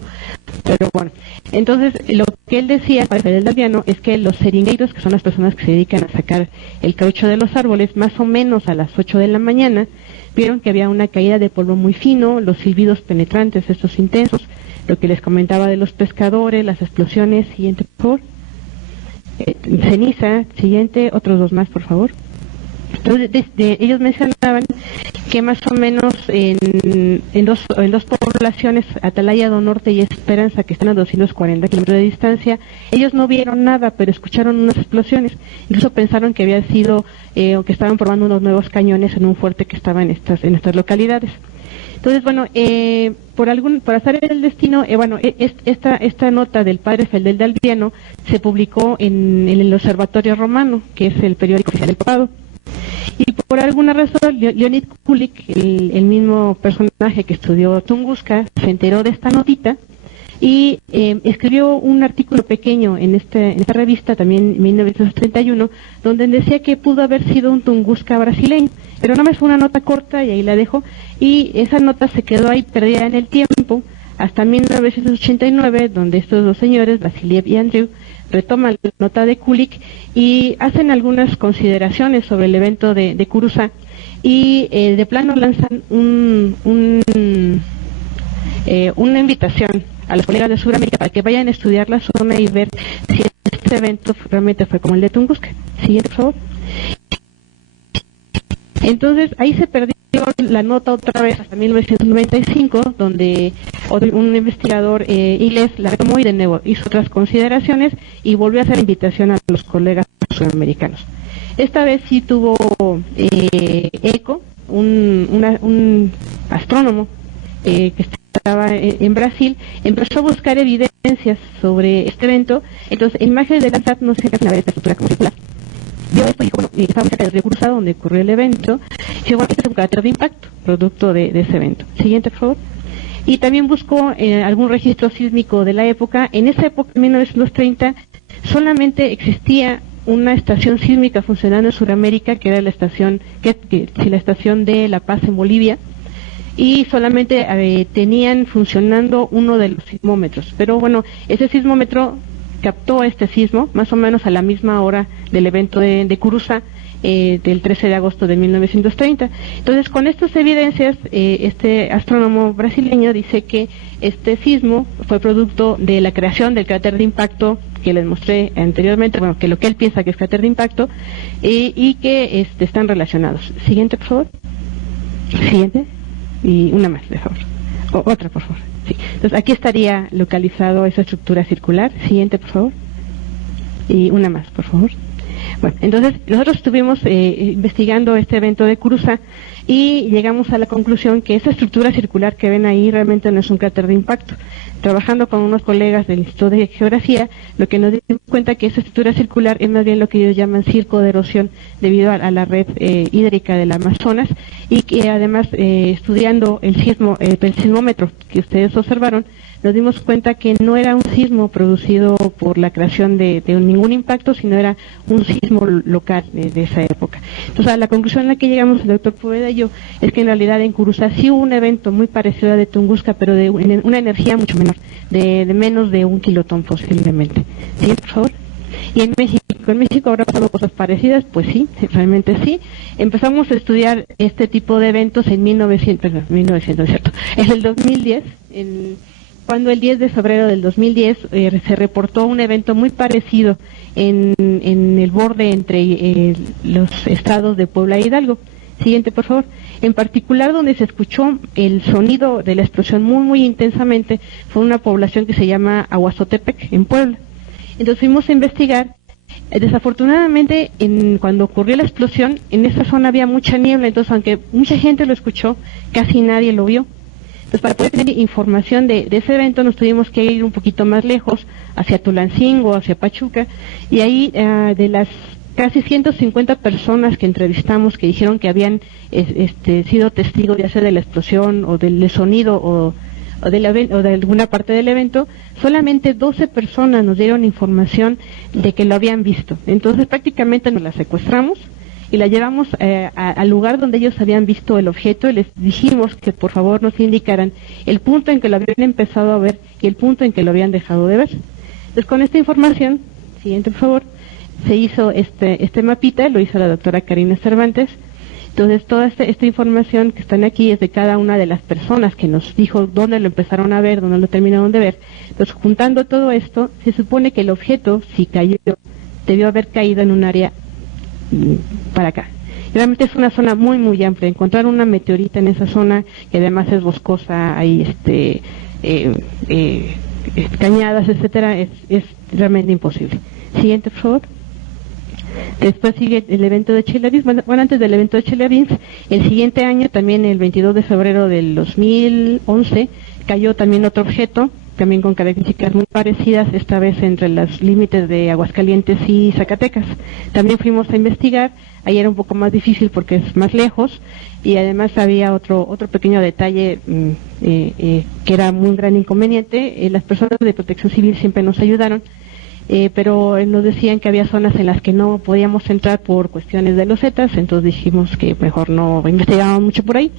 pero bueno. Entonces, lo que él decía, para Fidel D'Alviano, es que los seringueiros, que son las personas que se dedican a sacar el caucho de los árboles, más o menos a las 8 de la mañana, vieron que había una caída de polvo muy fino, los silbidos penetrantes, estos intensos, lo que les comentaba de los pescadores, las explosiones, siguiente por favor, ceniza, siguiente, otros 2 más por favor. Entonces, ellos mencionaban que más o menos en dos poblaciones, Atalaya do Norte y Esperanza, que están a 240 kilómetros de distancia, ellos no vieron nada, pero escucharon unas explosiones. Incluso pensaron que había sido, o que estaban probando unos nuevos cañones en un fuerte que estaba en estas localidades. Entonces, bueno, por azar el destino, esta nota del padre Fidel D'Alviano se publicó en el Observatorio Romano, que es el periódico oficial del Papado. Y por alguna razón, Leonid Kulik, el mismo personaje que estudió Tunguska, se enteró de esta notita y escribió un artículo pequeño en esta revista, también en 1931, donde decía que pudo haber sido un Tunguska brasileño, pero no me fue una nota corta y ahí la dejo, y esa nota se quedó ahí perdida en el tiempo hasta 1989, donde estos 2 señores, Vasiliev y Andrew, retoman la nota de Kulik y hacen algunas consideraciones sobre el evento de Curuza, y de plano lanzan una invitación a los colegas de Sudamérica para que vayan a estudiar la zona y ver si este evento realmente fue como el de Tunguska. Siguiente, por favor. Entonces, ahí se perdió la nota otra vez hasta 1995, donde un investigador inglés la retomó y de nuevo hizo otras consideraciones y volvió a hacer invitación a los colegas sudamericanos. Esta vez sí tuvo eco, un astrónomo que estaba en Brasil, empezó a buscar evidencias sobre este evento. Entonces, en imágenes de Landsat no se alcanzan a ver esta estructura como circular. Vio esto y dijo, bueno, estaba cerca del río Cruzado, donde ocurrió el evento, y dijo, bueno, este es un cráter de impacto, producto de ese evento. Siguiente, por favor. Y también buscó algún registro sísmico de la época. En esa época, en 1930, solamente existía una estación sísmica funcionando en Sudamérica, que era la estación de La Paz en Bolivia, y solamente tenían funcionando uno de los sismómetros. Pero bueno, ese sismómetro captó este sismo más o menos a la misma hora del evento de Curuza, del 13 de agosto de 1930. Entonces, con estas evidencias, este astrónomo brasileño dice que este sismo fue producto de la creación del cráter de impacto que les mostré anteriormente, bueno, que lo que él piensa que es cráter de impacto, y que están relacionados. Siguiente, por favor. Siguiente. Y una más, por favor. Otra, por favor. Sí. Entonces, aquí estaría localizado esa estructura circular. Siguiente, por favor. Y una más, por favor. Bueno, entonces nosotros estuvimos investigando este evento de Curuza y llegamos a la conclusión que esa estructura circular que ven ahí realmente no es un cráter de impacto. Trabajando con unos colegas del Instituto de Geografía, lo que nos dimos cuenta que esa estructura circular es más bien lo que ellos llaman circo de erosión debido a la red hídrica del Amazonas, y que además estudiando el sismómetro que ustedes observaron, nos dimos cuenta que no era un sismo producido por la creación de ningún impacto, sino era un sismo local de esa época. Entonces, a la conclusión a la que llegamos el doctor Poveda y yo es que en realidad en Curuza sí hubo un evento muy parecido al de Tunguska, pero de una energía mucho menor, de menos de 1 kilotón posiblemente. ¿Sí, por favor? Y en México habrá pasado cosas parecidas. Pues sí, realmente sí. Empezamos a estudiar este tipo de eventos en 1900, ¿cierto? En el 2010, cuando el 10 de febrero del 2010 se reportó un evento muy parecido en el borde entre los estados de Puebla e Hidalgo. Siguiente, por favor. En particular, donde se escuchó el sonido de la explosión muy intensamente, fue una población que se llama Aguazotepec, en Puebla. Entonces fuimos a investigar. Desafortunadamente, cuando ocurrió la explosión, en esa zona había mucha niebla, entonces aunque mucha gente lo escuchó, casi nadie lo vio. Entonces, para poder tener información de ese evento, nos tuvimos que ir un poquito más lejos, hacia Tulancingo, hacia Pachuca, y ahí de las casi 150 personas que entrevistamos que dijeron que habían sido testigos ya sea de la explosión o del sonido o de alguna parte del evento, solamente 12 personas nos dieron información de que lo habían visto. Entonces prácticamente nos la secuestramos y la llevamos al lugar donde ellos habían visto el objeto y les dijimos que por favor nos indicaran el punto en que lo habían empezado a ver y el punto en que lo habían dejado de ver. Entonces con esta información, siguiente por favor, se hizo este mapita, lo hizo la doctora Karina Cervantes. Entonces toda esta información que están aquí es de cada una de las personas que nos dijo dónde lo empezaron a ver, dónde lo terminaron de ver. Entonces juntando todo esto, se supone que el objeto, si cayó, debió haber caído en un área para acá. Realmente es una zona muy amplia. Encontrar una meteorita en esa zona, que además es boscosa, hay cañadas, etcétera, es realmente imposible. Siguiente, por favor. Después sigue el evento de Chelyabinsk. Bueno, antes del evento de Chelyabinsk, el siguiente año, también el 22 de febrero del 2011, cayó también otro objeto, también con características muy parecidas, esta vez entre los límites de Aguascalientes y Zacatecas. También fuimos a investigar, ahí era un poco más difícil porque es más lejos, y además había otro pequeño detalle que era muy gran inconveniente. Las personas de Protección Civil siempre nos ayudaron, pero nos decían que había zonas en las que no podíamos entrar por cuestiones de losetas, entonces dijimos que mejor no investigábamos mucho por ahí.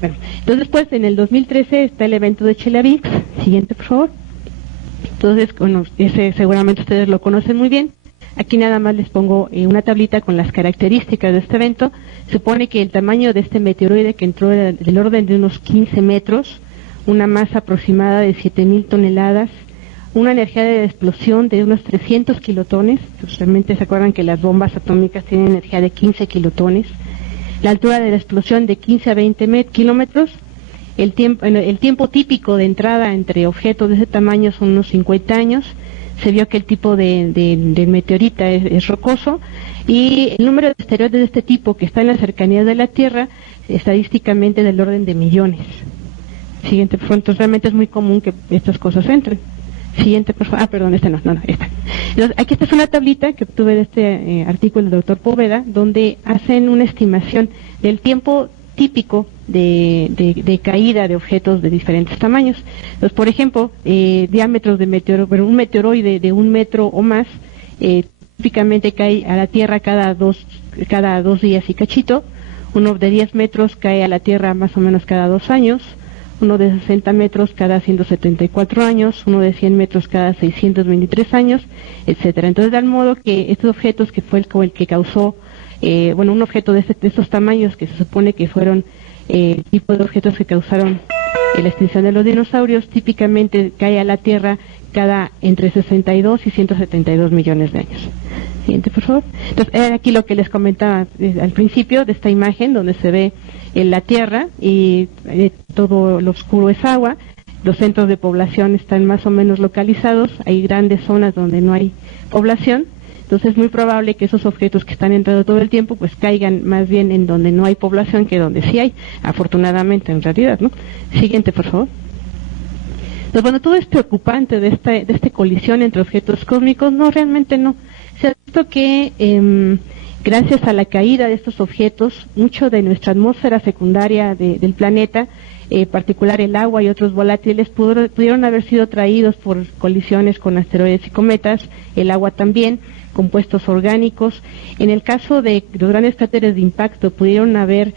Bueno, entonces después en el 2013 está el evento de Chelyabinsk. Siguiente, por favor. Entonces, bueno, ese seguramente ustedes lo conocen muy bien. Aquí nada más les pongo una tablita con las características de este evento. Supone que el tamaño de este meteoroide, que entró del orden de unos 15 metros, una masa aproximada de 7.000 toneladas, una energía de explosión de unos 300 kilotones. Pues realmente se acuerdan que las bombas atómicas tienen energía de 15 kilotones. La altura de la explosión de 15 a 20 kilómetros. El tiempo típico de entrada entre objetos de ese tamaño son unos 50 años. Se vio que el tipo de meteorita es rocoso, y el número de asteroides de este tipo que está en las cercanías de la Tierra, estadísticamente del orden de millones. Siguiente, por favor. Entonces realmente es muy común que estas cosas entren. Siguiente, por favor. Perdón, esta. Entonces, aquí esta es una tablita que obtuve de este artículo del doctor Poveda, donde hacen una estimación del tiempo típico de caída de objetos de diferentes tamaños. Entonces, por ejemplo, diámetros de un meteoroide de 1 metro o más, típicamente cae a la Tierra cada dos días y cachito. Uno de 10 metros cae a la Tierra más o menos cada 2 años. Uno de 60 metros cada 174 años, uno de 100 metros cada 623 años, etcétera. Entonces, de modo que estos objetos, que fue el que causó, un objeto de estos tamaños, que se supone que fueron el tipo de objetos que causaron la extinción de los dinosaurios, típicamente cae a la Tierra cada entre 62 y 172 millones de años. Siguiente, por favor. Entonces, aquí lo que les comentaba al principio de esta imagen, donde se ve la Tierra y todo lo oscuro es agua. Los centros de población están más o menos localizados. Hay grandes zonas donde no hay población. Entonces es muy probable que esos objetos que están entrando todo el tiempo pues caigan más bien en donde no hay población que donde sí hay, afortunadamente en realidad, ¿no? Siguiente, por favor. Entonces, bueno, todo es preocupante de esta colisión entre objetos cósmicos. No, realmente no. Se ha visto que gracias a la caída de estos objetos, mucho de nuestra atmósfera secundaria del planeta, en particular el agua y otros volátiles, pudieron haber sido traídos por colisiones con asteroides y cometas, el agua también, compuestos orgánicos. En el caso de los grandes cráteres de impacto, pudieron haber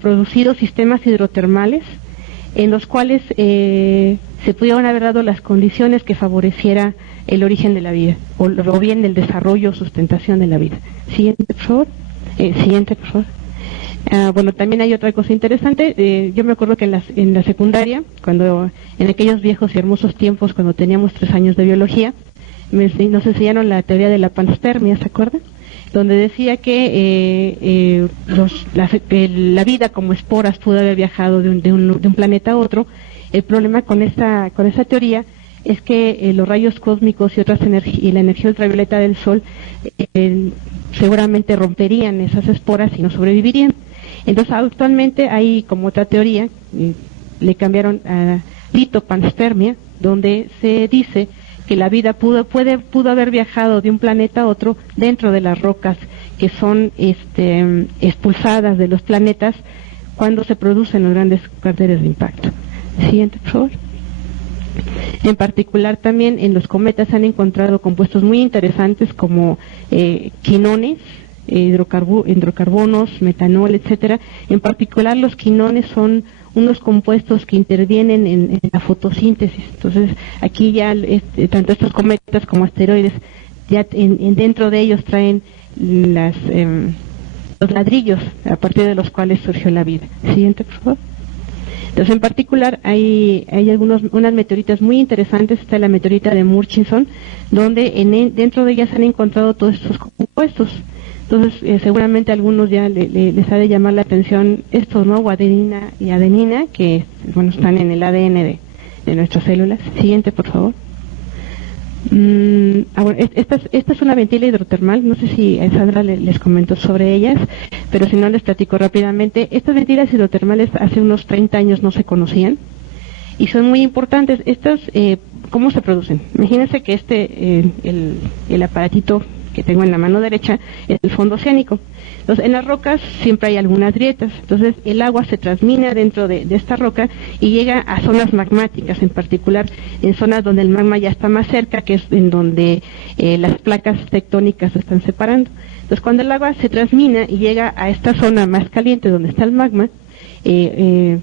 producido sistemas hidrotermales en los cuales se pudieron haber dado las condiciones que favoreciera el origen de la vida, o bien el desarrollo o sustentación de la vida. Siguiente, por favor. Siguiente, por favor. Bueno, también hay otra cosa interesante. Yo me acuerdo que en la secundaria, en aquellos viejos y hermosos tiempos, cuando teníamos 3 años de biología, nos enseñaron la teoría de la panspermia, ¿se acuerdan? donde decía que la vida como esporas pudo haber viajado de un planeta a otro. El problema con esa teoría es que los rayos cósmicos y y la energía ultravioleta del Sol seguramente romperían esas esporas y no sobrevivirían. Entonces actualmente hay como otra teoría, le cambiaron a litopanspermia, donde se dice que la vida pudo haber viajado de un planeta a otro dentro de las rocas que son expulsadas de los planetas cuando se producen los grandes cráteres de impacto. Siguiente, por favor. En particular también en los cometas se han encontrado compuestos muy interesantes como quinones, hidrocarbonos, metanol, etcétera. En particular los quinones son unos compuestos que intervienen en la fotosíntesis. Entonces aquí ya tanto estos cometas como asteroides ya dentro de ellos traen los ladrillos a partir de los cuales surgió la vida. Siguiente, por favor. Entonces, en particular, hay unas meteoritas muy interesantes. Está la meteorita de Murchison, donde dentro de ellas se han encontrado todos estos compuestos. Entonces, seguramente a algunos ya les ha de llamar la atención estos, ¿no? Guanina y adenina, que están en el ADN de nuestras células. Siguiente, por favor. Esta es una ventila hidrotermal. No sé si Sandra les comentó sobre ellas, pero si no les platico rápidamente. Estas ventilas hidrotermales hace unos 30 años no se conocían y son muy importantes. Estas, ¿cómo se producen? Imagínense que el aparatito que tengo en la mano derecha es el fondo oceánico. Entonces, en las rocas siempre hay algunas grietas. Entonces, el agua se transmina dentro de esta roca y llega a zonas magmáticas, en particular en zonas donde el magma ya está más cerca, que es en donde las placas tectónicas se están separando. Entonces, cuando el agua se transmina y llega a esta zona más caliente donde está el magma,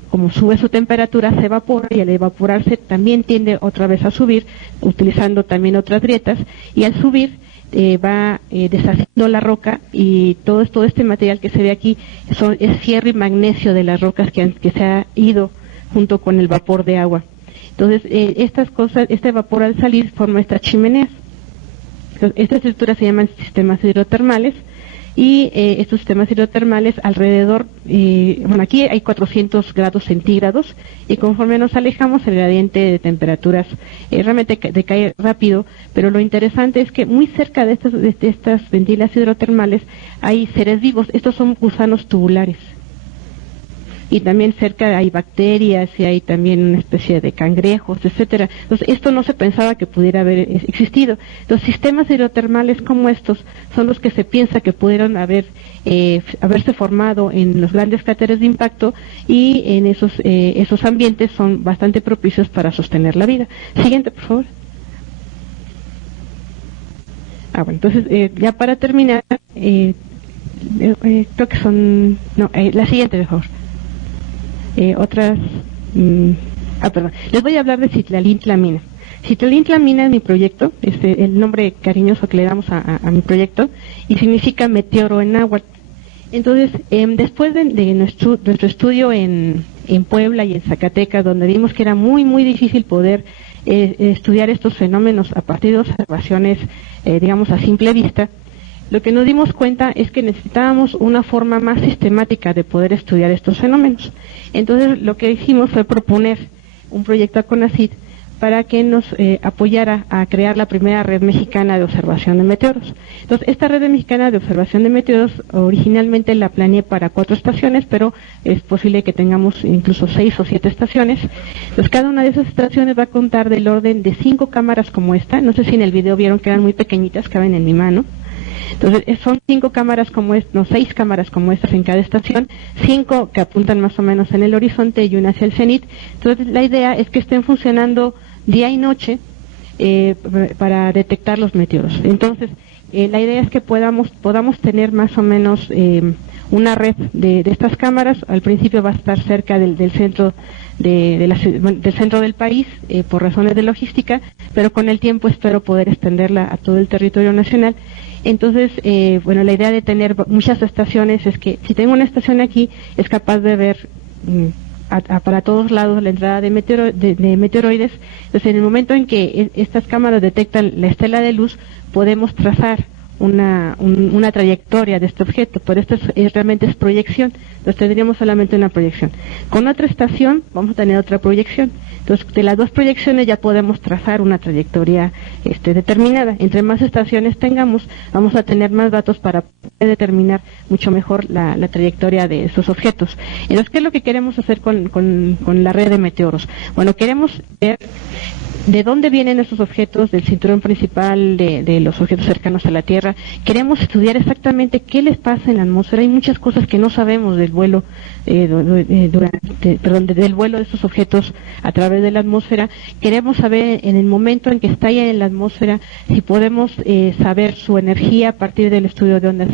como sube su temperatura, se evapora, y al evaporarse también tiende otra vez a subir, utilizando también otras grietas, y al subir va deshaciendo la roca, y todo este material que se ve aquí es fierro y magnesio de las rocas que se ha ido junto con el vapor de agua. Entonces, este vapor al salir forma estas chimeneas. Entonces, estas estructuras se llaman sistemas hidrotermales, y estos sistemas hidrotermales alrededor, aquí hay 400 grados centígrados, y conforme nos alejamos el gradiente de temperaturas realmente decae rápido, pero lo interesante es que muy cerca de estas ventilas hidrotermales hay seres vivos. Estos son gusanos tubulares, y también cerca hay bacterias y hay también una especie de cangrejos, etcétera. Entonces, esto no se pensaba que pudiera haber existido. Los sistemas hidrotermales como estos son los que se piensa que pudieron haberse formado en los grandes cráteres de impacto, y en esos ambientes son bastante propicios para sostener la vida. Siguiente, por favor. Entonces, ya para terminar, creo que son... la siguiente, por favor. Les voy a hablar de citralintlamina. Citralintlamina es mi proyecto, es el nombre cariñoso que le damos a mi proyecto, y significa meteoro en náhuatl. Entonces, después de nuestro estudio en Puebla y en Zacatecas, donde vimos que era muy, muy difícil poder estudiar estos fenómenos a partir de observaciones, digamos, a simple vista, lo que nos dimos cuenta es que necesitábamos una forma más sistemática de poder estudiar estos fenómenos. Entonces, lo que hicimos fue proponer un proyecto a CONACYT para que nos apoyara a crear la primera red mexicana de observación de meteoros. Entonces, esta red mexicana de observación de meteoros originalmente la planeé para 4 estaciones, pero es posible que tengamos incluso 6 o 7 estaciones. Entonces, cada una de esas estaciones va a contar del orden de 5 cámaras como esta. No sé si en el video vieron que eran muy pequeñitas, caben en mi mano. Entonces, son 5 cámaras como 6 cámaras como estas en cada estación, 5 que apuntan más o menos en el horizonte y una hacia el cenit. Entonces, la idea es que estén funcionando día y noche para detectar los meteoros. Entonces, la idea es que podamos tener más o menos una red de estas cámaras. Al principio va a estar cerca del centro del centro del país por razones de logística, pero con el tiempo espero poder extenderla a todo el territorio nacional. Entonces, la idea de tener muchas estaciones es que si tengo una estación aquí, es capaz de ver para todos lados la entrada de meteoroides. Entonces, en el momento en que estas cámaras detectan la estela de luz, podemos trazar una trayectoria de este objeto, pero esto realmente es proyección, entonces tendríamos solamente una proyección. Con otra estación vamos a tener otra proyección, entonces de las dos proyecciones ya podemos trazar una trayectoria determinada. Entre más estaciones tengamos, vamos a tener más datos para poder determinar mucho mejor la trayectoria de esos objetos. Entonces, ¿qué es lo que queremos hacer con la red de meteoros? Bueno, queremos ver de dónde vienen esos objetos del cinturón principal de los objetos cercanos a la Tierra. Queremos estudiar exactamente qué les pasa en la atmósfera. Hay muchas cosas que no sabemos del vuelo del vuelo de esos objetos a través de la atmósfera. Queremos saber en el momento en que está ya en la atmósfera si podemos saber su energía a partir del estudio de ondas.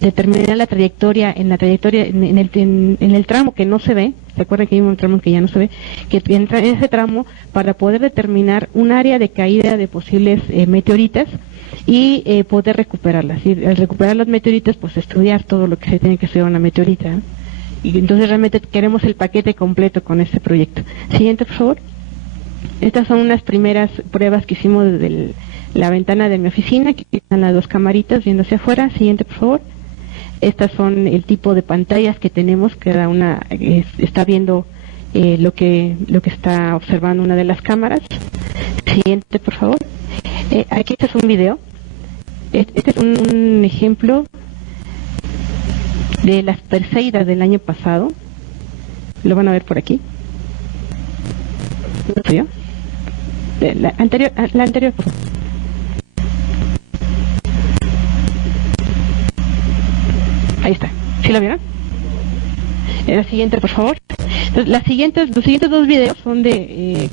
Determinar la trayectoria en el tramo que no se ve. Recuerden que hay un tramo que ya no se ve, que entra en ese tramo para poder determinar un área de caída de posibles meteoritas y poder recuperarlas. Y al recuperar las meteoritas, pues estudiar todo lo que se tiene que hacer una meteorita, ¿no? Y entonces realmente queremos el paquete completo con este proyecto. Siguiente, por favor. Estas son unas primeras pruebas que hicimos desde la ventana de mi oficina. Aquí están las dos camaritas viendo hacia afuera. Siguiente, por favor. Estas son el tipo de pantallas que tenemos, cada una está viendo lo que está observando una de las cámaras. Siguiente, por favor. Aquí este es un video. Este es un ejemplo de las Perseidas del año pasado. Lo van a ver por aquí. La anterior, por favor. Ahí está. ¿Sí lo vieron? La siguiente, por favor. Entonces, los siguientes dos videos son de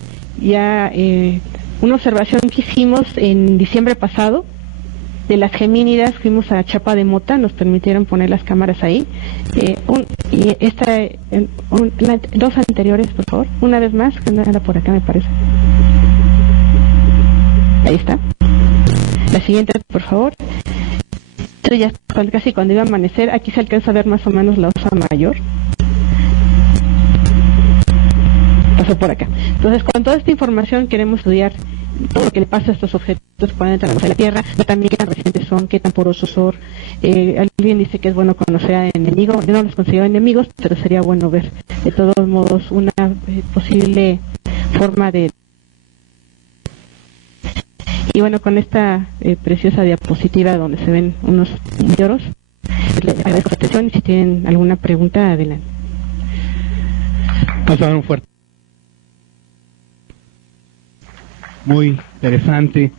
una observación que hicimos en diciembre pasado de las Gemínidas. Fuimos a Chapa de Mota, nos permitieron poner las cámaras ahí. Dos anteriores, por favor. Una vez más, que anda por acá, me parece. Ahí está. La siguiente, por favor. Ya casi cuando iba a amanecer, aquí se alcanza a ver más o menos la Osa Mayor. Pasó por acá. Entonces, con toda esta información queremos estudiar todo lo que le pasa a estos objetos que pueden entrar a la Tierra, pero también qué tan resistentes son, qué tan porosos son. Alguien dice que es bueno conocer a enemigos. Yo no los considero enemigos, pero sería bueno ver de todos modos una posible forma de... Y bueno, con esta preciosa diapositiva donde se ven unos meteoros, les agradezco su atención y si tienen alguna pregunta, adelante. Vamos a dar un fuerte. Muy interesante.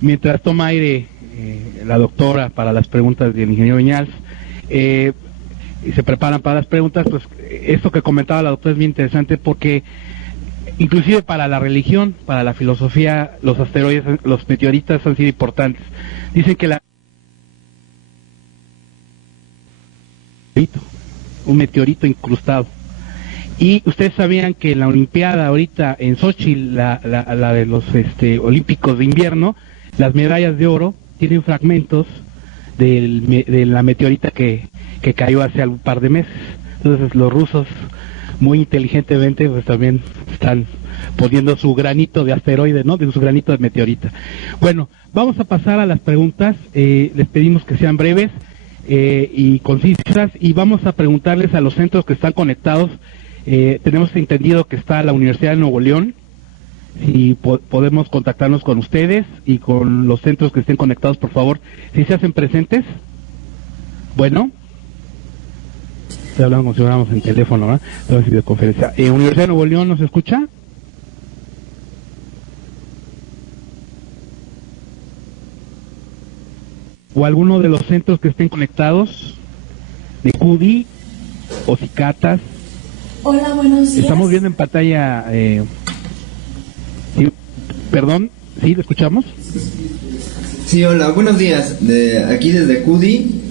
Mientras toma aire la doctora para las preguntas del ingeniero Viñals, y se preparan para las preguntas, pues esto que comentaba la doctora es bien interesante porque inclusive para la religión, para la filosofía, los asteroides, los meteoritas han sido importantes. Dicen que un meteorito incrustado. Y ustedes sabían que en la Olimpiada ahorita en Sochi, la de los Olímpicos de invierno, las medallas de oro tienen fragmentos de la meteorita que cayó hace un par de meses. Entonces los rusos muy inteligentemente pues también están poniendo su granito de asteroide, ¿no? De su granito de meteorita. Bueno, vamos a pasar a las preguntas. Les pedimos que sean breves y concisas y vamos a preguntarles a los centros que están conectados. Tenemos entendido que está la Universidad de Nuevo León. Si podemos contactarnos con ustedes y con los centros que estén conectados, por favor, si se hacen presentes. Bueno. Hablamos como si fuéramos en teléfono, ¿verdad? Entonces, videoconferencia. ¿Universidad de Nuevo León nos escucha? ¿O alguno de los centros que estén conectados? ¿De CUDI o CICATAS? Hola, buenos días. Estamos viendo en pantalla... perdón, ¿sí? ¿Lo escuchamos? Sí, hola, buenos días. Aquí desde CUDI.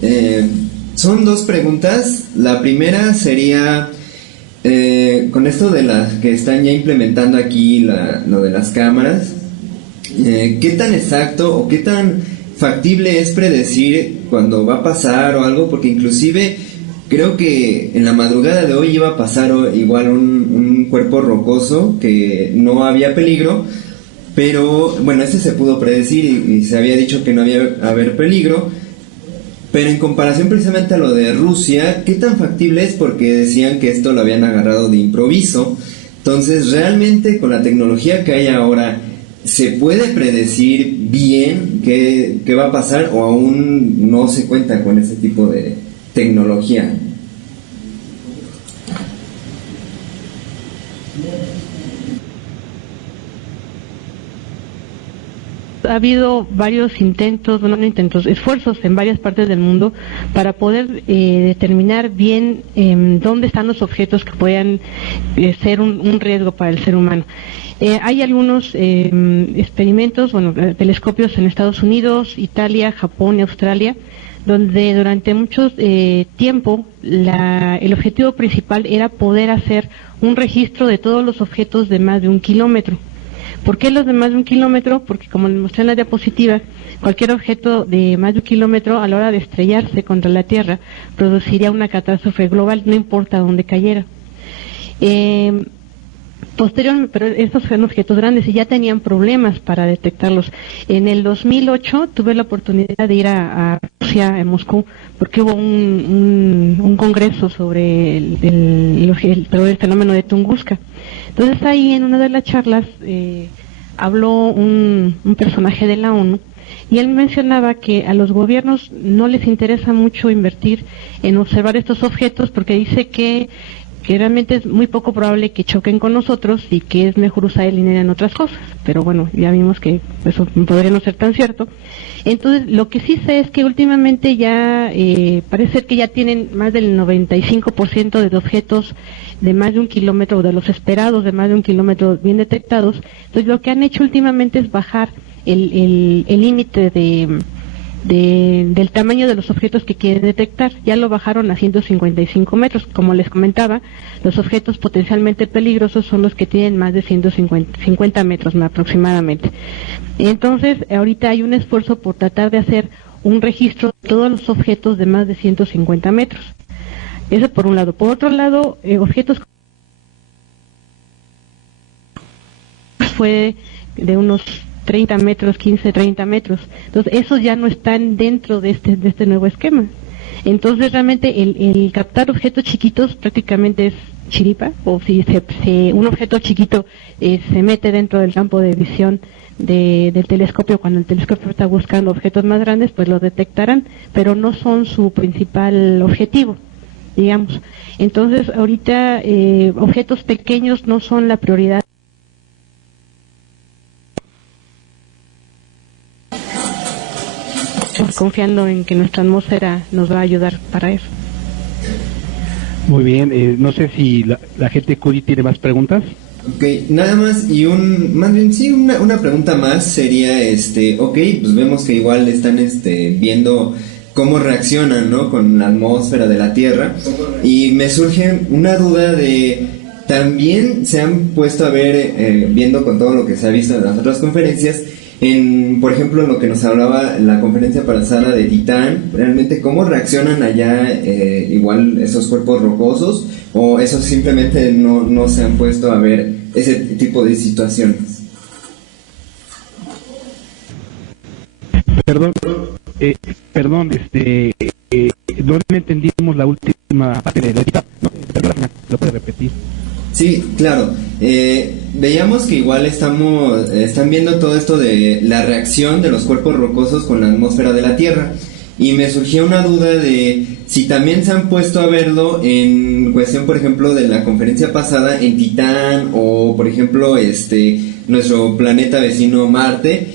Son dos preguntas. La primera sería con esto de las que están ya implementando aquí lo de las cámaras, ¿qué tan exacto o qué tan factible es predecir cuando va a pasar o algo? Porque inclusive creo que en la madrugada de hoy iba a pasar igual un cuerpo rocoso que no había peligro, pero bueno, este se pudo predecir y se había dicho que no había haber peligro. Pero en comparación precisamente a lo de Rusia, ¿qué tan factible es? Porque decían que esto lo habían agarrado de improviso. Entonces, realmente con la tecnología que hay ahora, ¿se puede predecir bien qué va a pasar o aún no se cuenta con ese tipo de tecnología? Ha habido varios esfuerzos en varias partes del mundo para poder determinar bien dónde están los objetos que puedan ser un riesgo para el ser humano. Hay algunos experimentos, telescopios en Estados Unidos, Italia, Japón y Australia, donde durante mucho tiempo el objetivo principal era poder hacer un registro de todos los objetos de más de 1 kilómetro. ¿Por qué los de más de 1 kilómetro? Porque, como les mostré en la diapositiva, cualquier objeto de más de 1 kilómetro, a la hora de estrellarse contra la Tierra, produciría una catástrofe global, no importa dónde cayera. Posteriormente, pero estos eran objetos grandes y ya tenían problemas para detectarlos. En el 2008 tuve la oportunidad de ir a Rusia, en Moscú, porque hubo un congreso sobre el fenómeno de Tunguska. Entonces ahí en una de las charlas habló un personaje de la ONU y él mencionaba que a los gobiernos no les interesa mucho invertir en observar estos objetos porque dice que realmente es muy poco probable que choquen con nosotros y que es mejor usar el dinero en otras cosas. Pero bueno, ya vimos que eso podría no ser tan cierto. Entonces, lo que sí sé es que últimamente ya parece que ya tienen más del 95% de objetos de más de 1 kilómetro, o de los esperados de más de 1 kilómetro bien detectados. Entonces, lo que han hecho últimamente es bajar el límite del tamaño de los objetos que quieren detectar. Ya lo bajaron a 155 metros. Como les comentaba, los objetos potencialmente peligrosos son los que tienen más de 150 metros aproximadamente. Entonces, ahorita hay un esfuerzo por tratar de hacer un registro de todos los objetos de más de 150 metros. Eso por un lado. Por otro lado, objetos fue de unos 30 metros, 15, 30 metros. Entonces, esos ya no están dentro de este nuevo esquema. Entonces, realmente, el captar objetos chiquitos prácticamente es chiripa, o si un objeto chiquito se mete dentro del campo de visión del telescopio, cuando el telescopio está buscando objetos más grandes, pues los detectarán, pero no son su principal objetivo, digamos. Entonces, ahorita, objetos pequeños no son la prioridad. Confiando en que nuestra atmósfera nos va a ayudar para eso. Muy bien, no sé si la gente de CUDI tiene más preguntas. Ok, nada más, y una pregunta más sería, pues vemos que igual están viendo cómo reaccionan, ¿no?, con la atmósfera de la Tierra, y me surge una duda de, también se han puesto a ver, viendo con todo lo que se ha visto en las otras conferencias, por ejemplo, en lo que nos hablaba la conferencia pasada de Titán, realmente cómo reaccionan allá igual esos cuerpos rocosos, o eso simplemente no se han puesto a ver ese tipo de situaciones. Perdón, no entendimos la última parte de la Titán. ¿Lo puede repetir? Sí, claro. Veíamos que igual están viendo todo esto de la reacción de los cuerpos rocosos con la atmósfera de la Tierra. Y me surgió una duda de si también se han puesto a verlo en cuestión, por ejemplo, de la conferencia pasada en Titán, o por ejemplo, nuestro planeta vecino Marte,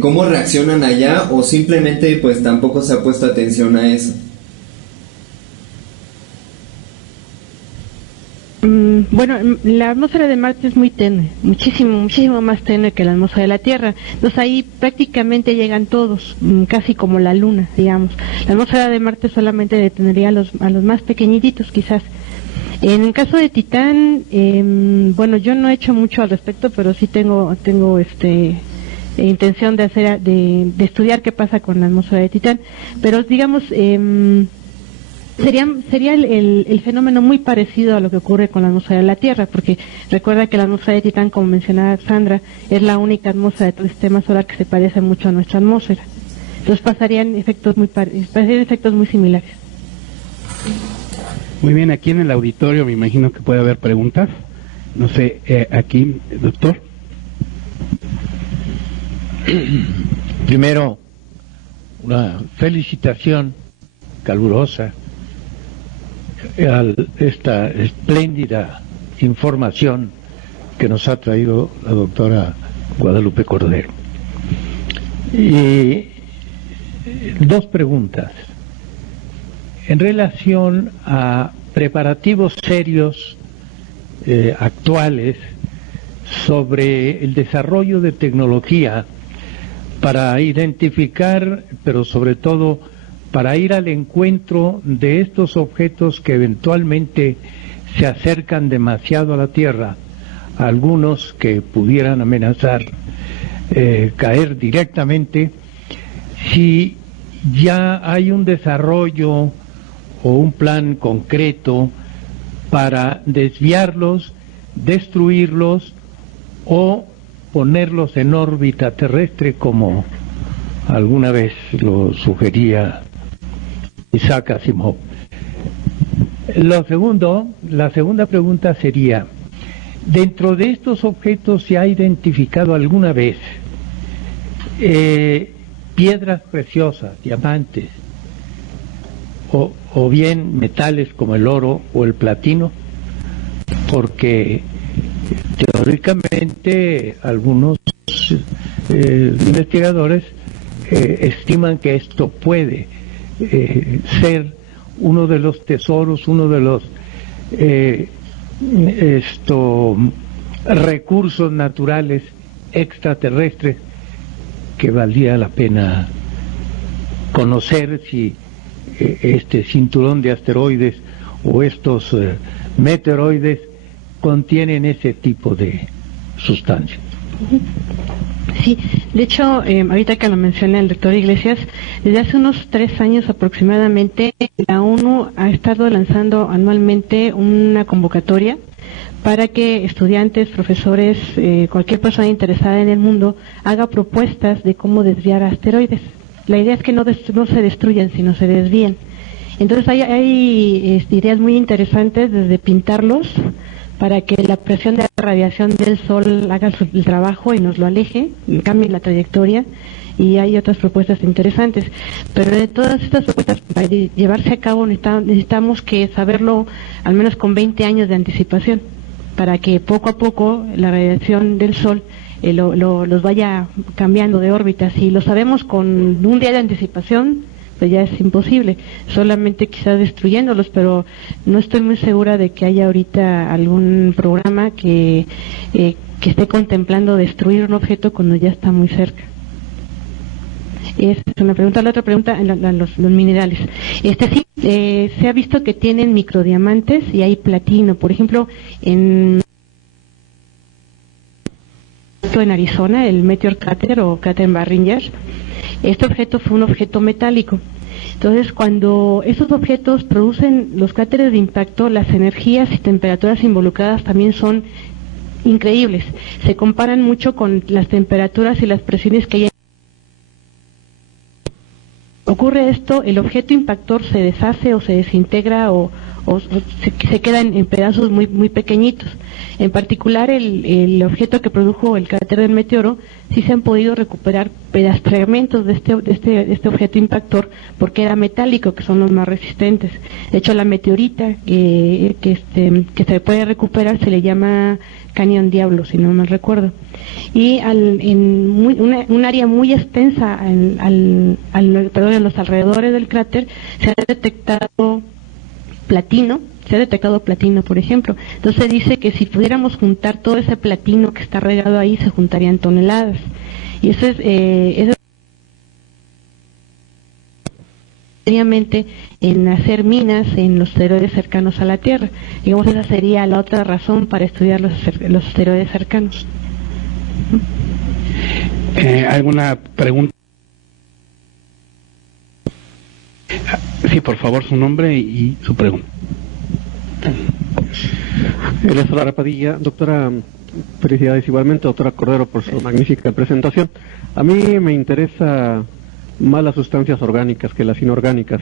cómo reaccionan allá, o simplemente pues tampoco se ha puesto atención a eso. Bueno, la atmósfera de Marte es muy tenue, muchísimo más tenue que la atmósfera de la Tierra. Entonces ahí prácticamente llegan todos, casi como la Luna, digamos. La atmósfera de Marte solamente detendría a los más pequeñitos, quizás. En el caso de Titán, bueno, yo no he hecho mucho al respecto, pero sí tengo intención de estudiar qué pasa con la atmósfera de Titán. Pero digamos, Sería el fenómeno muy parecido a lo que ocurre con la atmósfera de la Tierra, porque recuerda que la atmósfera de Titán, como mencionaba Sandra, es la única atmósfera de todo el sistema solar que se parece mucho a nuestra atmósfera. Entonces pasarían efectos muy similares. Muy bien, aquí en el auditorio me imagino que puede haber preguntas. No sé, aquí, doctor. Primero, una felicitación calurosa a esta espléndida información que nos ha traído la doctora Guadalupe Cordero. Y dos preguntas en relación a preparativos serios actuales sobre el desarrollo de tecnología para identificar, pero sobre todo para ir al encuentro de estos objetos que eventualmente se acercan demasiado a la Tierra, algunos que pudieran amenazar caer directamente. Si ya hay un desarrollo o un plan concreto para desviarlos, destruirlos o ponerlos en órbita terrestre, como alguna vez lo sugería Isaac Asimov. La segunda pregunta sería, dentro de estos objetos se ha identificado alguna vez piedras preciosas, diamantes, o bien metales como el oro o el platino, porque teóricamente algunos investigadores estiman que esto puede ser uno de los tesoros, uno de los recursos naturales extraterrestres que valdría la pena conocer si este cinturón de asteroides o estos meteoroides contienen ese tipo de sustancias. Sí, de hecho, ahorita que lo menciona el doctor Iglesias, desde hace unos 3 años aproximadamente, la ONU ha estado lanzando anualmente una convocatoria para que estudiantes, profesores, cualquier persona interesada en el mundo haga propuestas de cómo desviar asteroides. La idea es que no se destruyan, sino se desvíen. Entonces hay ideas muy interesantes, desde pintarlos para que la presión de la radiación del Sol haga el trabajo y nos lo aleje, cambie la trayectoria, y hay otras propuestas interesantes. Pero de todas estas propuestas, para llevarse a cabo, necesitamos que saberlo al menos con 20 años de anticipación, para que poco a poco la radiación del Sol los vaya cambiando de órbita. Si lo sabemos con un día de anticipación, pues ya es imposible, solamente quizás destruyéndolos, pero no estoy muy segura de que haya ahorita algún programa que esté contemplando destruir un objeto cuando ya está muy cerca. Esa es una pregunta. La otra pregunta, los minerales. Sí, se ha visto que tienen microdiamantes y hay platino. Por ejemplo, en Arizona, el Meteor Crater o Crater Barringer, este objeto fue un objeto metálico. Entonces, cuando estos objetos producen los cráteres de impacto, las energías y temperaturas involucradas también son increíbles. Se comparan mucho con las temperaturas y las presiones que hay. Ocurre esto, el objeto impactor se deshace o se desintegra o se queda en pedazos muy pequeñitos. En particular, el objeto que produjo el cráter del meteoro, sí se han podido recuperar fragmentos de este objeto impactor, porque era metálico, que son los más resistentes. De hecho, la meteorita que se puede recuperar se le llama Cañón Diablo, si no mal recuerdo. Y en un área muy extensa en los alrededores del cráter se ha detectado platino, por ejemplo. Entonces se dice que si pudiéramos juntar todo ese platino que está regado ahí, se juntarían toneladas. Y eso es seriamente en hacer minas en los asteroides cercanos a la Tierra. Digamos, esa sería la otra razón para estudiar los asteroides cercanos. ¿Alguna pregunta? Sí, por favor, su nombre y su pregunta. Eres Lara Padilla. Doctora, felicidades igualmente, doctora Cordero, por su magnífica presentación. A mí me interesa más las sustancias orgánicas que las inorgánicas.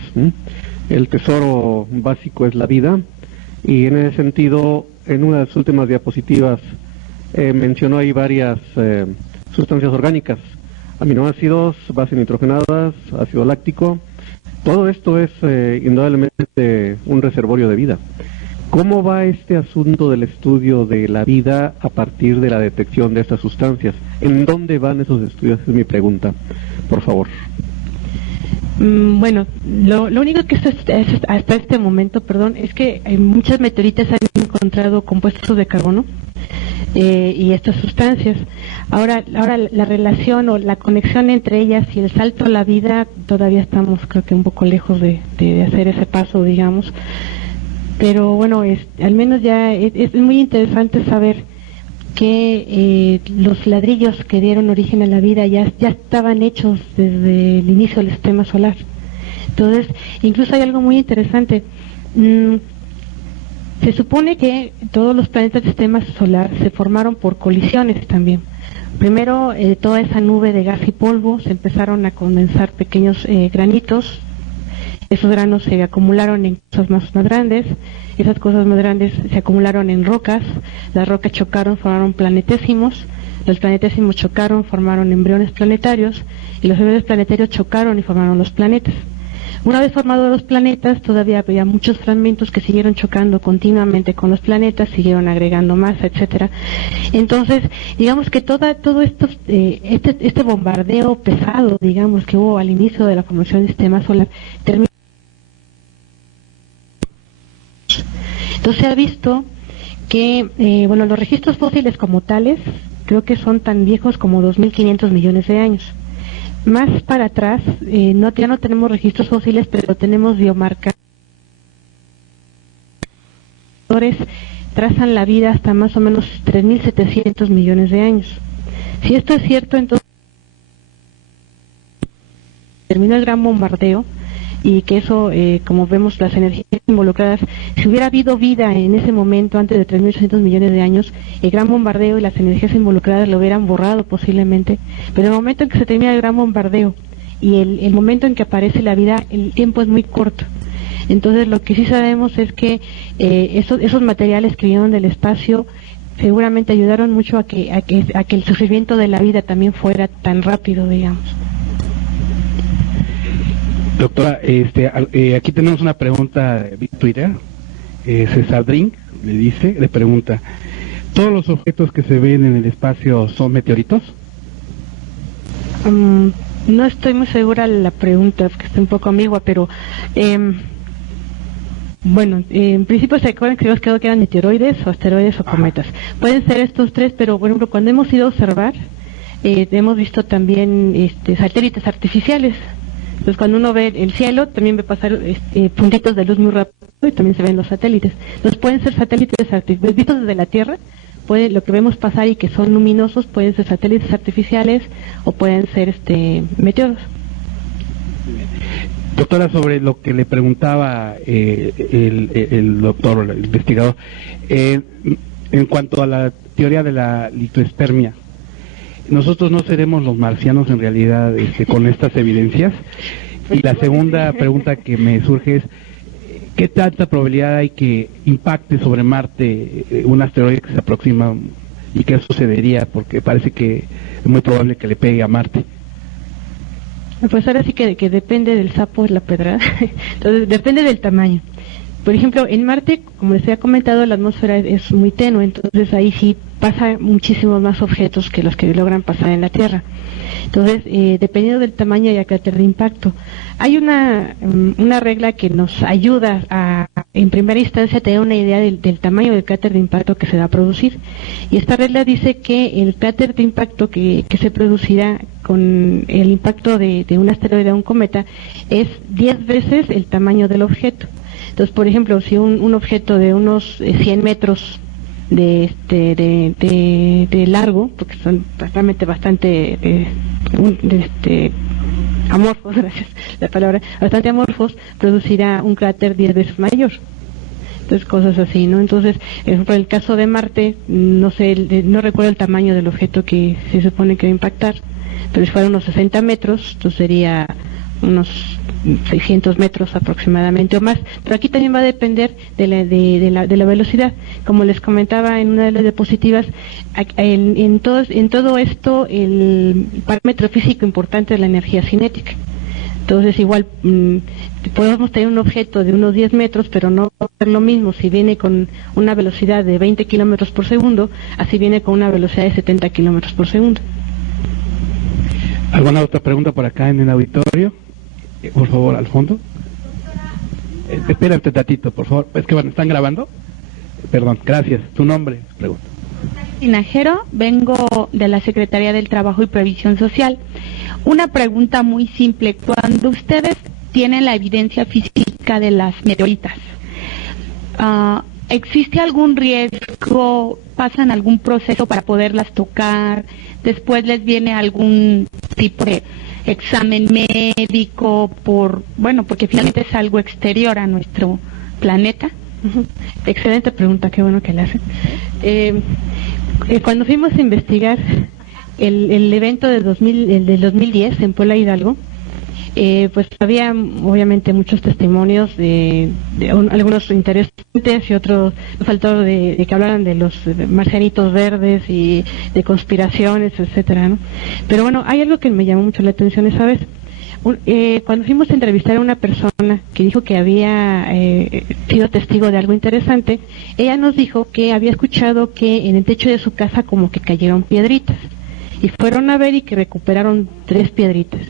El tesoro básico es la vida, y en ese sentido, en una de las últimas diapositivas mencionó ahí varias sustancias orgánicas: aminoácidos, bases nitrogenadas, ácido láctico. Todo esto es indudablemente un reservorio de vida. ¿Cómo va este asunto del estudio de la vida a partir de la detección de estas sustancias? ¿En dónde van esos estudios? Es mi pregunta, por favor. Bueno, lo único que hasta este momento, es que muchas meteoritas han encontrado compuestos de carbono y estas sustancias. Ahora la relación o la conexión entre ellas y el salto a la vida, todavía estamos, creo que un poco lejos de hacer ese paso, digamos. Pero bueno, al menos ya es muy interesante saber que los ladrillos que dieron origen a la vida ya estaban hechos desde el inicio del sistema solar. Entonces, incluso hay algo muy interesante. Se supone que todos los planetas del sistema solar se formaron por colisiones también. Primero, toda esa nube de gas y polvo se empezaron a condensar pequeños granitos. Esos granos se acumularon en cosas más grandes, esas cosas más grandes se acumularon en rocas, las rocas chocaron, formaron planetésimos, los planetésimos chocaron, formaron embriones planetarios, y los embriones planetarios chocaron y formaron los planetas. Una vez formados los planetas, todavía había muchos fragmentos que siguieron chocando continuamente con los planetas, siguieron agregando masa, etcétera. Entonces, digamos que todo esto, este bombardeo pesado, digamos, que hubo al inicio de la formación del sistema solar, terminó. Entonces se ha visto que, los registros fósiles como tales, creo que son tan viejos como 2.500 millones de años. Más para atrás, ya no tenemos registros fósiles, pero tenemos biomarcadores, trazan la vida hasta más o menos 3.700 millones de años. Si esto es cierto, entonces terminó el gran bombardeo, y que eso, como vemos, las energías involucradas, si hubiera habido vida en ese momento antes de 3.800 millones de años, el gran bombardeo y las energías involucradas lo hubieran borrado posiblemente, pero el momento en que se termina el gran bombardeo y el momento en que aparece la vida, el tiempo es muy corto. Entonces lo que sí sabemos es que esos materiales que vinieron del espacio seguramente ayudaron mucho a que el surgimiento de la vida también fuera tan rápido, digamos. Doctora, aquí tenemos una pregunta de Twitter. César Drink le pregunta: ¿todos los objetos que se ven en el espacio son meteoritos? No estoy muy segura de la pregunta, porque está un poco ambigua, pero en principio se acuerdan que habíamos quedado que eran meteoroides o asteroides o cometas. Pueden ser estos tres, pero por ejemplo, cuando hemos ido a observar, hemos visto también satélites artificiales. Entonces, cuando uno ve el cielo, también ve pasar puntitos de luz muy rápido, y también se ven los satélites. Entonces, pueden ser satélites artificiales vistos desde la Tierra. Lo que vemos pasar y que son luminosos pueden ser satélites artificiales o pueden ser meteoros. Doctora, sobre lo que le preguntaba el doctor, el investigador, en cuanto a la teoría de la litospermia, ¿nosotros no seremos los marcianos en realidad con estas evidencias? Y la segunda pregunta que me surge es: ¿qué tanta probabilidad hay que impacte sobre Marte un asteroide que se aproxima, y qué sucedería? Porque parece que es muy probable que le pegue a Marte. Pues ahora sí que depende del sapo de la pedrada. Entonces depende del tamaño. Por ejemplo, en Marte, como les había comentado, la atmósfera es muy tenue, entonces ahí sí pasa muchísimos más objetos que los que logran pasar en la Tierra. Entonces, dependiendo del tamaño y el cráter de impacto, hay una regla que nos ayuda a, en primera instancia, tener una idea del tamaño del cráter de impacto que se va a producir. Y esta regla dice que el cráter de impacto que se producirá con el impacto de un asteroide o un cometa es 10 veces el tamaño del objeto. Entonces, por ejemplo, si un objeto de unos 100 metros de largo, porque son bastante amorfos, gracias, la palabra, bastante amorfos, producirá un cráter 10 veces mayor. Entonces, cosas así, ¿no? Entonces, por el caso de Marte, no sé, no recuerdo el tamaño del objeto que se supone que va a impactar, pero si fuera unos 60 metros, entonces sería unos 600 metros aproximadamente o más, pero aquí también va a depender de la velocidad. Como les comentaba en una de las diapositivas, en todo esto el parámetro físico importante es la energía cinética. Entonces igual podemos tener un objeto de unos 10 metros, pero no va a ser lo mismo si viene con una velocidad de 20 kilómetros por segundo, así viene con una velocidad de 70 kilómetros por segundo. ¿Alguna otra pregunta por acá en el auditorio? Por favor, al fondo. Espérate tatito, por favor. Es que ¿están grabando? Perdón, gracias. ¿Tu nombre? Pregunta. Tinajero, vengo de la Secretaría del Trabajo y Previsión Social. Una pregunta muy simple. Cuando ustedes tienen la evidencia física de las meteoritas, ¿existe algún riesgo? ¿Pasan algún proceso para poderlas tocar? ¿Después les viene algún tipo de examen médico porque finalmente es algo exterior a nuestro planeta? Excelente pregunta, qué bueno que la hacen. Cuando fuimos a investigar el evento del 2010 en Puebla Hidalgo, pues había obviamente muchos testimonios de algunos interesantes y otros nos faltó de que hablaran de los marcianitos verdes y de conspiraciones, etcétera, ¿no? Pero bueno, hay algo que me llamó mucho la atención esa vez. Cuando fuimos a entrevistar a una persona que dijo que había sido testigo de algo interesante, ella nos dijo que había escuchado que en el techo de su casa como que cayeron piedritas y fueron a ver y que recuperaron 3 piedritas.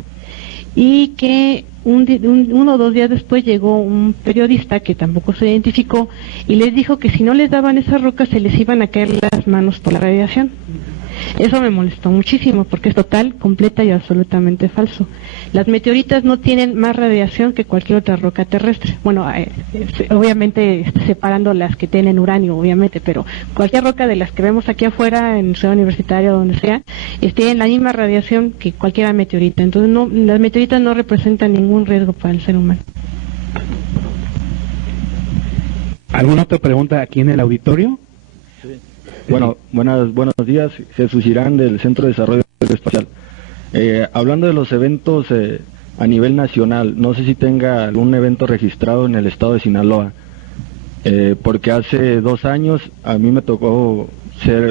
Y que uno o 2 días después llegó un periodista que tampoco se identificó y les dijo que si no les daban esas rocas se les iban a caer las manos por la radiación. Eso me molestó muchísimo porque es total, completa y absolutamente falso. Las meteoritas no tienen más radiación que cualquier otra roca terrestre. Bueno, obviamente separando las que tienen uranio, obviamente, pero cualquier roca de las que vemos aquí afuera, en Ciudad Universitaria o donde sea, tienen la misma radiación que cualquier meteorita. Entonces, las meteoritas no representan ningún riesgo para el ser humano. ¿Alguna otra pregunta aquí en el auditorio? Sí. Bueno, buenos días, Jesús Irán del Centro de Desarrollo Espacial. Hablando de los eventos a nivel nacional, no sé si tenga algún evento registrado en el estado de Sinaloa, porque hace 2 años a mí me tocó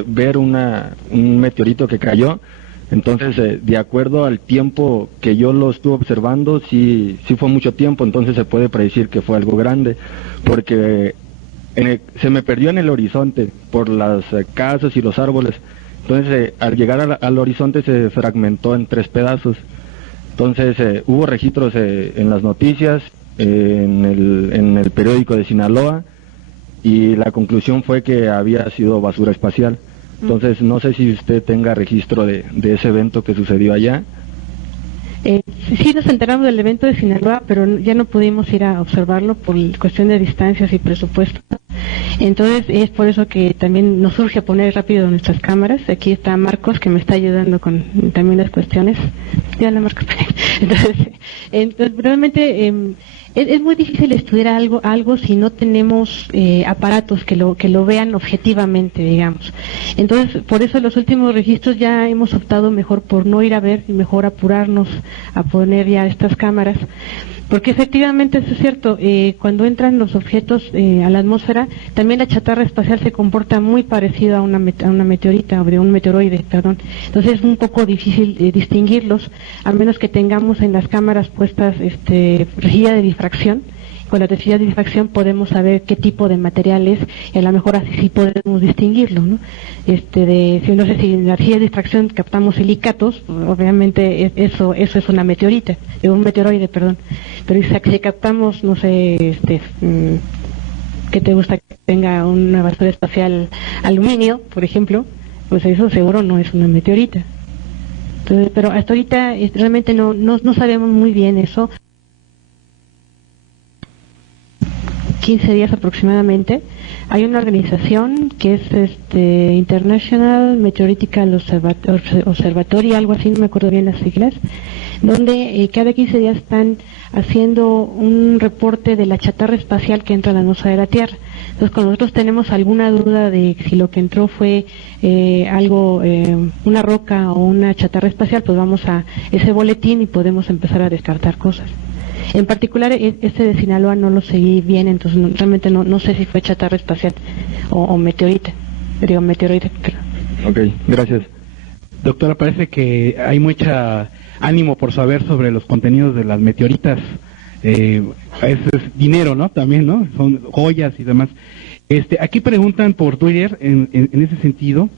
ver un meteorito que cayó. Entonces, de acuerdo al tiempo que yo lo estuve observando, sí fue mucho tiempo, entonces se puede predecir que fue algo grande, porque se me perdió en el horizonte por las casas y los árboles. Entonces, al llegar al horizonte se fragmentó en 3 pedazos. Entonces, hubo registros en las noticias, en el periódico de Sinaloa, y la conclusión fue que había sido basura espacial. Entonces, no sé si usted tenga registro de ese evento que sucedió allá. Sí nos enteramos del evento de Sinaloa, pero ya no pudimos ir a observarlo por cuestión de distancias y presupuesto. Entonces es por eso que también nos urge poner rápido nuestras cámaras. Aquí está Marcos, que me está ayudando con también las cuestiones. Dígale, Marcos. Entonces realmente es muy difícil estudiar algo si no tenemos aparatos que lo vean objetivamente, digamos. Entonces, por eso los últimos registros ya hemos optado mejor por no ir a ver y mejor apurarnos a poner ya estas cámaras. Porque efectivamente eso es cierto, cuando entran los objetos a la atmósfera, también la chatarra espacial se comporta muy parecido a una meteorita, o de un meteoroide, perdón. Entonces es un poco difícil distinguirlos, a menos que tengamos en las cámaras puestas rejilla de difracción. Con la rejilla de difracción podemos saber qué tipo de material es, y a lo mejor así sí podemos distinguirlo, ¿no? No sé si en la rejilla de difracción captamos silicatos, obviamente eso es una meteorita, un meteoroide, perdón. Pero si captamos, no sé, ¿qué te gusta que tenga una basura espacial aluminio, por ejemplo? Pues eso seguro no es una meteorita. Entonces, pero hasta ahorita realmente no sabemos muy bien eso. 15 días aproximadamente, hay una organización que es International Meteoritical Observatory, algo así, no me acuerdo bien las siglas, donde cada 15 días están haciendo un reporte de la chatarra espacial que entra a la atmósfera de la Tierra. Entonces, cuando nosotros tenemos alguna duda de si lo que entró fue una roca o una chatarra espacial, pues vamos a ese boletín y podemos empezar a descartar cosas. En particular, este de Sinaloa no lo seguí bien, entonces realmente no sé si fue chatarra espacial o meteorita. Digo, meteorita. Ok, gracias. Doctora, parece que hay mucha ánimo por saber sobre los contenidos de las meteoritas. Eso es dinero, ¿no? También, ¿no? Son joyas y demás. Aquí preguntan por Twitter, en ese sentido,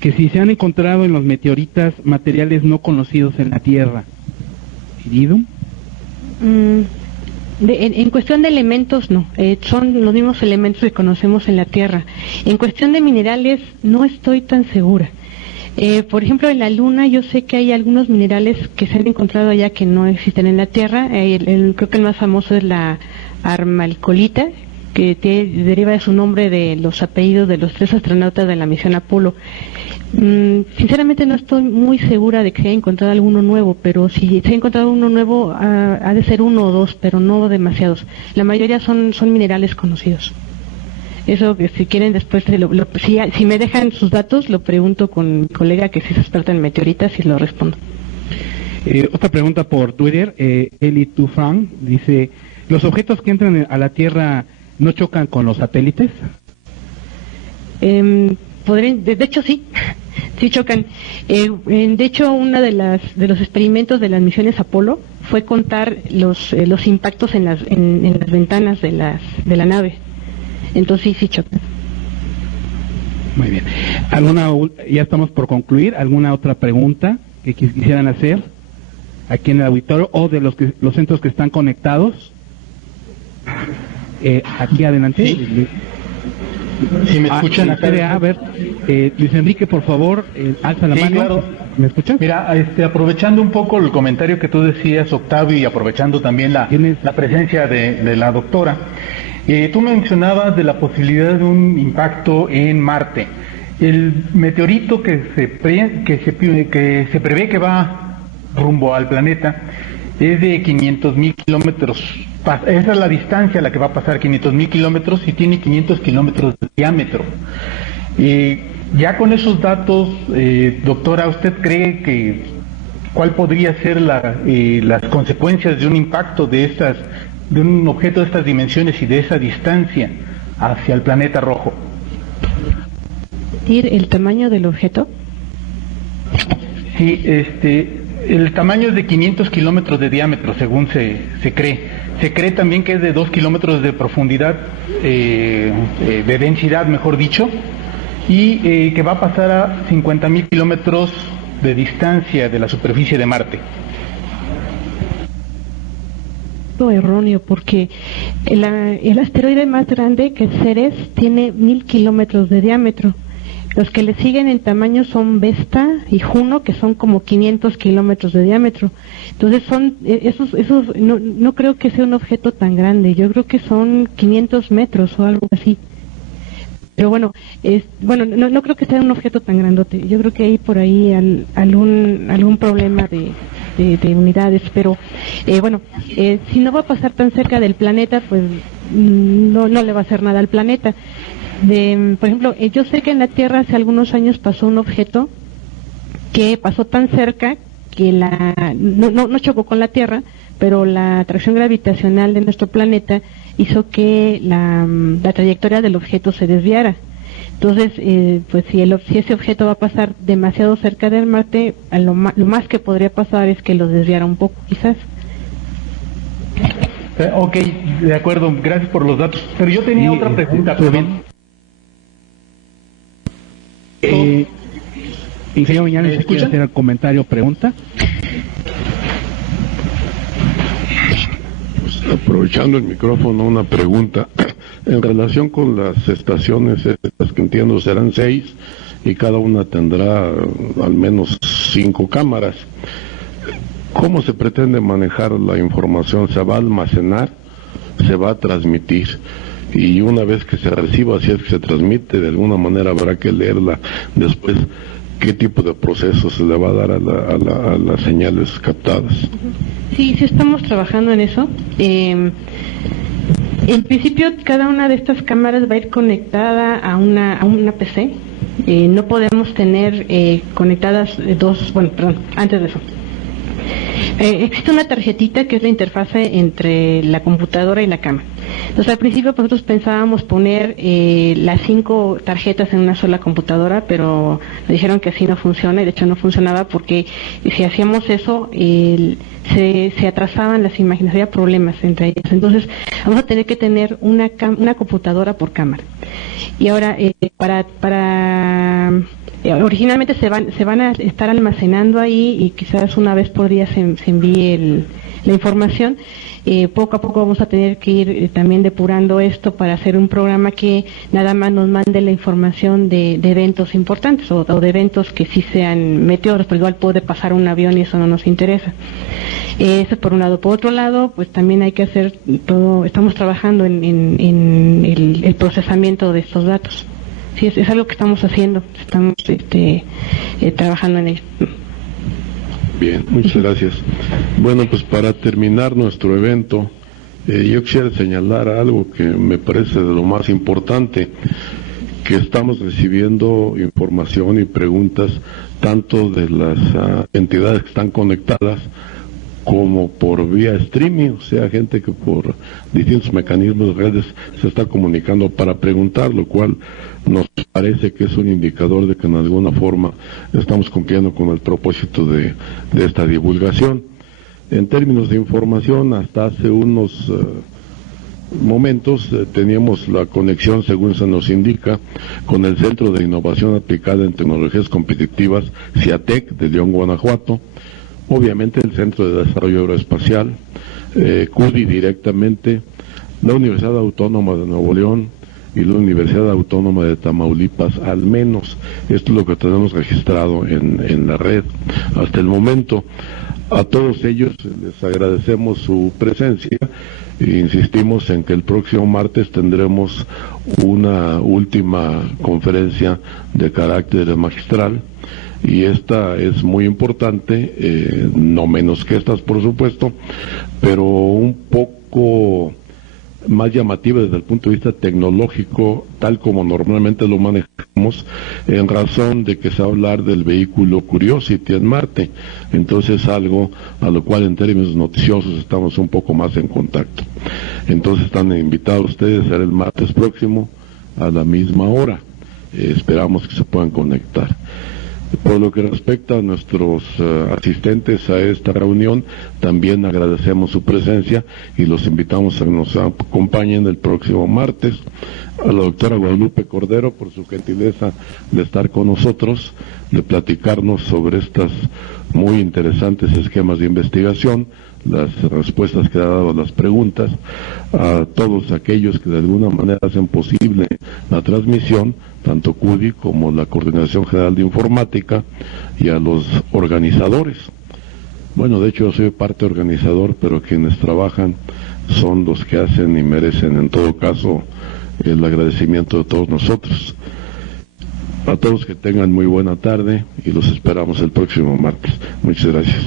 que si se han encontrado en los meteoritas materiales no conocidos en la Tierra. ¿Iridum? En cuestión de elementos, no. Son los mismos elementos que conocemos en la Tierra. En cuestión de minerales, no estoy tan segura. Por ejemplo, en la Luna yo sé que hay algunos minerales que se han encontrado allá que no existen en la Tierra. Creo que el más famoso es la armalcolita, que deriva de su nombre de los apellidos de los 3 astronautas de la misión Apolo. Sinceramente no estoy muy segura de que se haya encontrado alguno nuevo, pero si se ha encontrado uno nuevo ha de ser 1 o 2, pero no demasiados. La mayoría son minerales conocidos. Eso, que si quieren después, si me dejan sus datos, lo pregunto con mi colega que sí es experta en meteoritas y lo respondo. Otra pregunta por Twitter, Eli Tufran dice, ¿los objetos que entran a la Tierra no chocan con los satélites? De hecho sí, sí chocan. De hecho, uno de los experimentos de las misiones Apolo fue contar los impactos en las ventanas de la nave. Entonces sí chocan. Muy bien. Ya estamos por concluir. ¿Alguna otra pregunta que quisieran hacer aquí en el auditorio o de los centros que están conectados? Aquí adelante. Sí. Si me escuchan acá. A ver, Luis Enrique, por favor, alza la mano. Claro. ¿Me escuchas? Mira, aprovechando un poco el comentario que tú decías, Octavio, y aprovechando también la presencia de la doctora, tú mencionabas de la posibilidad de un impacto en Marte. El meteorito que se prevé que va rumbo al planeta es de 500,000 kilómetros. Esa es la distancia a la que va a pasar, 500,000 kilómetros, y tiene 500 kilómetros de diámetro. Ya con esos datos, doctora, ¿usted cree cuál podría ser las consecuencias de un impacto de un objeto de estas dimensiones y de esa distancia hacia el planeta rojo? ¿El tamaño del objeto? Sí, el tamaño es de 500 kilómetros de diámetro, según se cree. Se cree también que es de 2 kilómetros de profundidad, de densidad, mejor dicho, y que va a pasar a 50,000 kilómetros de distancia de la superficie de Marte. Erróneo, porque el asteroide más grande, que es Ceres, tiene 1,000 kilómetros de diámetro. Los que le siguen en tamaño son Vesta y Juno, que son como 500 kilómetros de diámetro. Entonces no creo que sea un objeto tan grande. Yo creo que son 500 metros o algo así. Pero bueno, no creo que sea un objeto tan grandote. Yo creo que hay por ahí algún problema de unidades. Pero si no va a pasar tan cerca del planeta, pues no le va a hacer nada al planeta. Por ejemplo, yo sé que en la Tierra hace algunos años pasó un objeto que pasó tan cerca que no chocó con la Tierra, pero la atracción gravitacional de nuestro planeta hizo que la trayectoria del objeto se desviara. Entonces, pues si ese objeto va a pasar demasiado cerca del Marte, lo más que podría pasar es que lo desviara un poco, quizás. Ok, de acuerdo, gracias por los datos. Pero yo tenía otra pregunta, perdón. Ingeniero Viñales, ¿se quiere hacer el comentario o pregunta? Pues, aprovechando el micrófono, una pregunta en relación con las estaciones, las que entiendo serán 6 y cada una tendrá al menos 5 cámaras. ¿Cómo se pretende manejar la información? ¿Se va a almacenar? ¿Se va a transmitir? Y una vez que se reciba, si es que se transmite, de alguna manera habrá que leerla después. qué tipo de proceso se le va a dar a las señales captadas. Sí, estamos trabajando en eso. En principio, cada una de estas cámaras va a ir conectada a una PC. No podemos tener conectadas antes de eso. Existe una tarjetita que es la interfase entre la computadora y la cámara. Entonces, al principio nosotros pensábamos poner las 5 tarjetas en una sola computadora, pero nos dijeron que así no funciona, y de hecho no funcionaba porque si hacíamos eso se atrasaban las imágenes, había problemas entre ellas. Entonces vamos a tener que tener una computadora por cámara. Y ahora originalmente se van a estar almacenando ahí, y quizás una vez por día se envíe la información. Poco a poco vamos a tener que ir también depurando esto para hacer un programa que nada más nos mande la información de eventos importantes o de eventos que sí sean meteoros, pero igual puede pasar un avión y eso no nos interesa. Eso por un lado. Por otro lado, pues también hay que hacer todo, estamos trabajando en el procesamiento de estos datos. Sí, es algo que estamos haciendo, estamos trabajando en ello. Bien, muchas gracias. Bueno, pues para terminar nuestro evento, yo quisiera señalar algo que me parece de lo más importante, que estamos recibiendo información y preguntas tanto de las entidades que están conectadas como por vía streaming, o sea, gente que por distintos mecanismos de redes se está comunicando para preguntar, lo cual nos parece que es un indicador de que en alguna forma estamos cumpliendo con el propósito de esta divulgación. En términos de información, hasta hace unos momentos teníamos la conexión, según se nos indica, con el Centro de Innovación Aplicada en Tecnologías Competitivas, CIATEC, de León, Guanajuato, obviamente el Centro de Desarrollo Aeroespacial, CUDI directamente, la Universidad Autónoma de Nuevo León y la Universidad Autónoma de Tamaulipas, al menos. Esto es lo que tenemos registrado en la red hasta el momento. A todos ellos les agradecemos su presencia e insistimos en que el próximo martes tendremos una última conferencia de carácter magistral, y esta es muy importante, no menos que estas por supuesto, pero un poco más llamativa desde el punto de vista tecnológico, tal como normalmente lo manejamos, en razón de que se va a hablar del vehículo Curiosity en Marte. Entonces, algo a lo cual en términos noticiosos estamos un poco más en contacto. Entonces están invitados ustedes, será el martes próximo a la misma hora. Esperamos que se puedan conectar. Por lo que respecta a nuestros asistentes a esta reunión, también agradecemos su presencia y los invitamos a que nos acompañen el próximo martes. A la doctora Guadalupe Cordero por su gentileza de estar con nosotros, de platicarnos sobre estas muy interesantes esquemas de investigación, las respuestas que ha dado a las preguntas, a todos aquellos que de alguna manera hacen posible la transmisión, tanto CUDI como la Coordinación General de Informática, y a los organizadores. Bueno, de hecho yo soy parte organizador, pero quienes trabajan son los que hacen y merecen en todo caso el agradecimiento de todos nosotros. A todos que tengan muy buena tarde y los esperamos el próximo martes. Muchas gracias.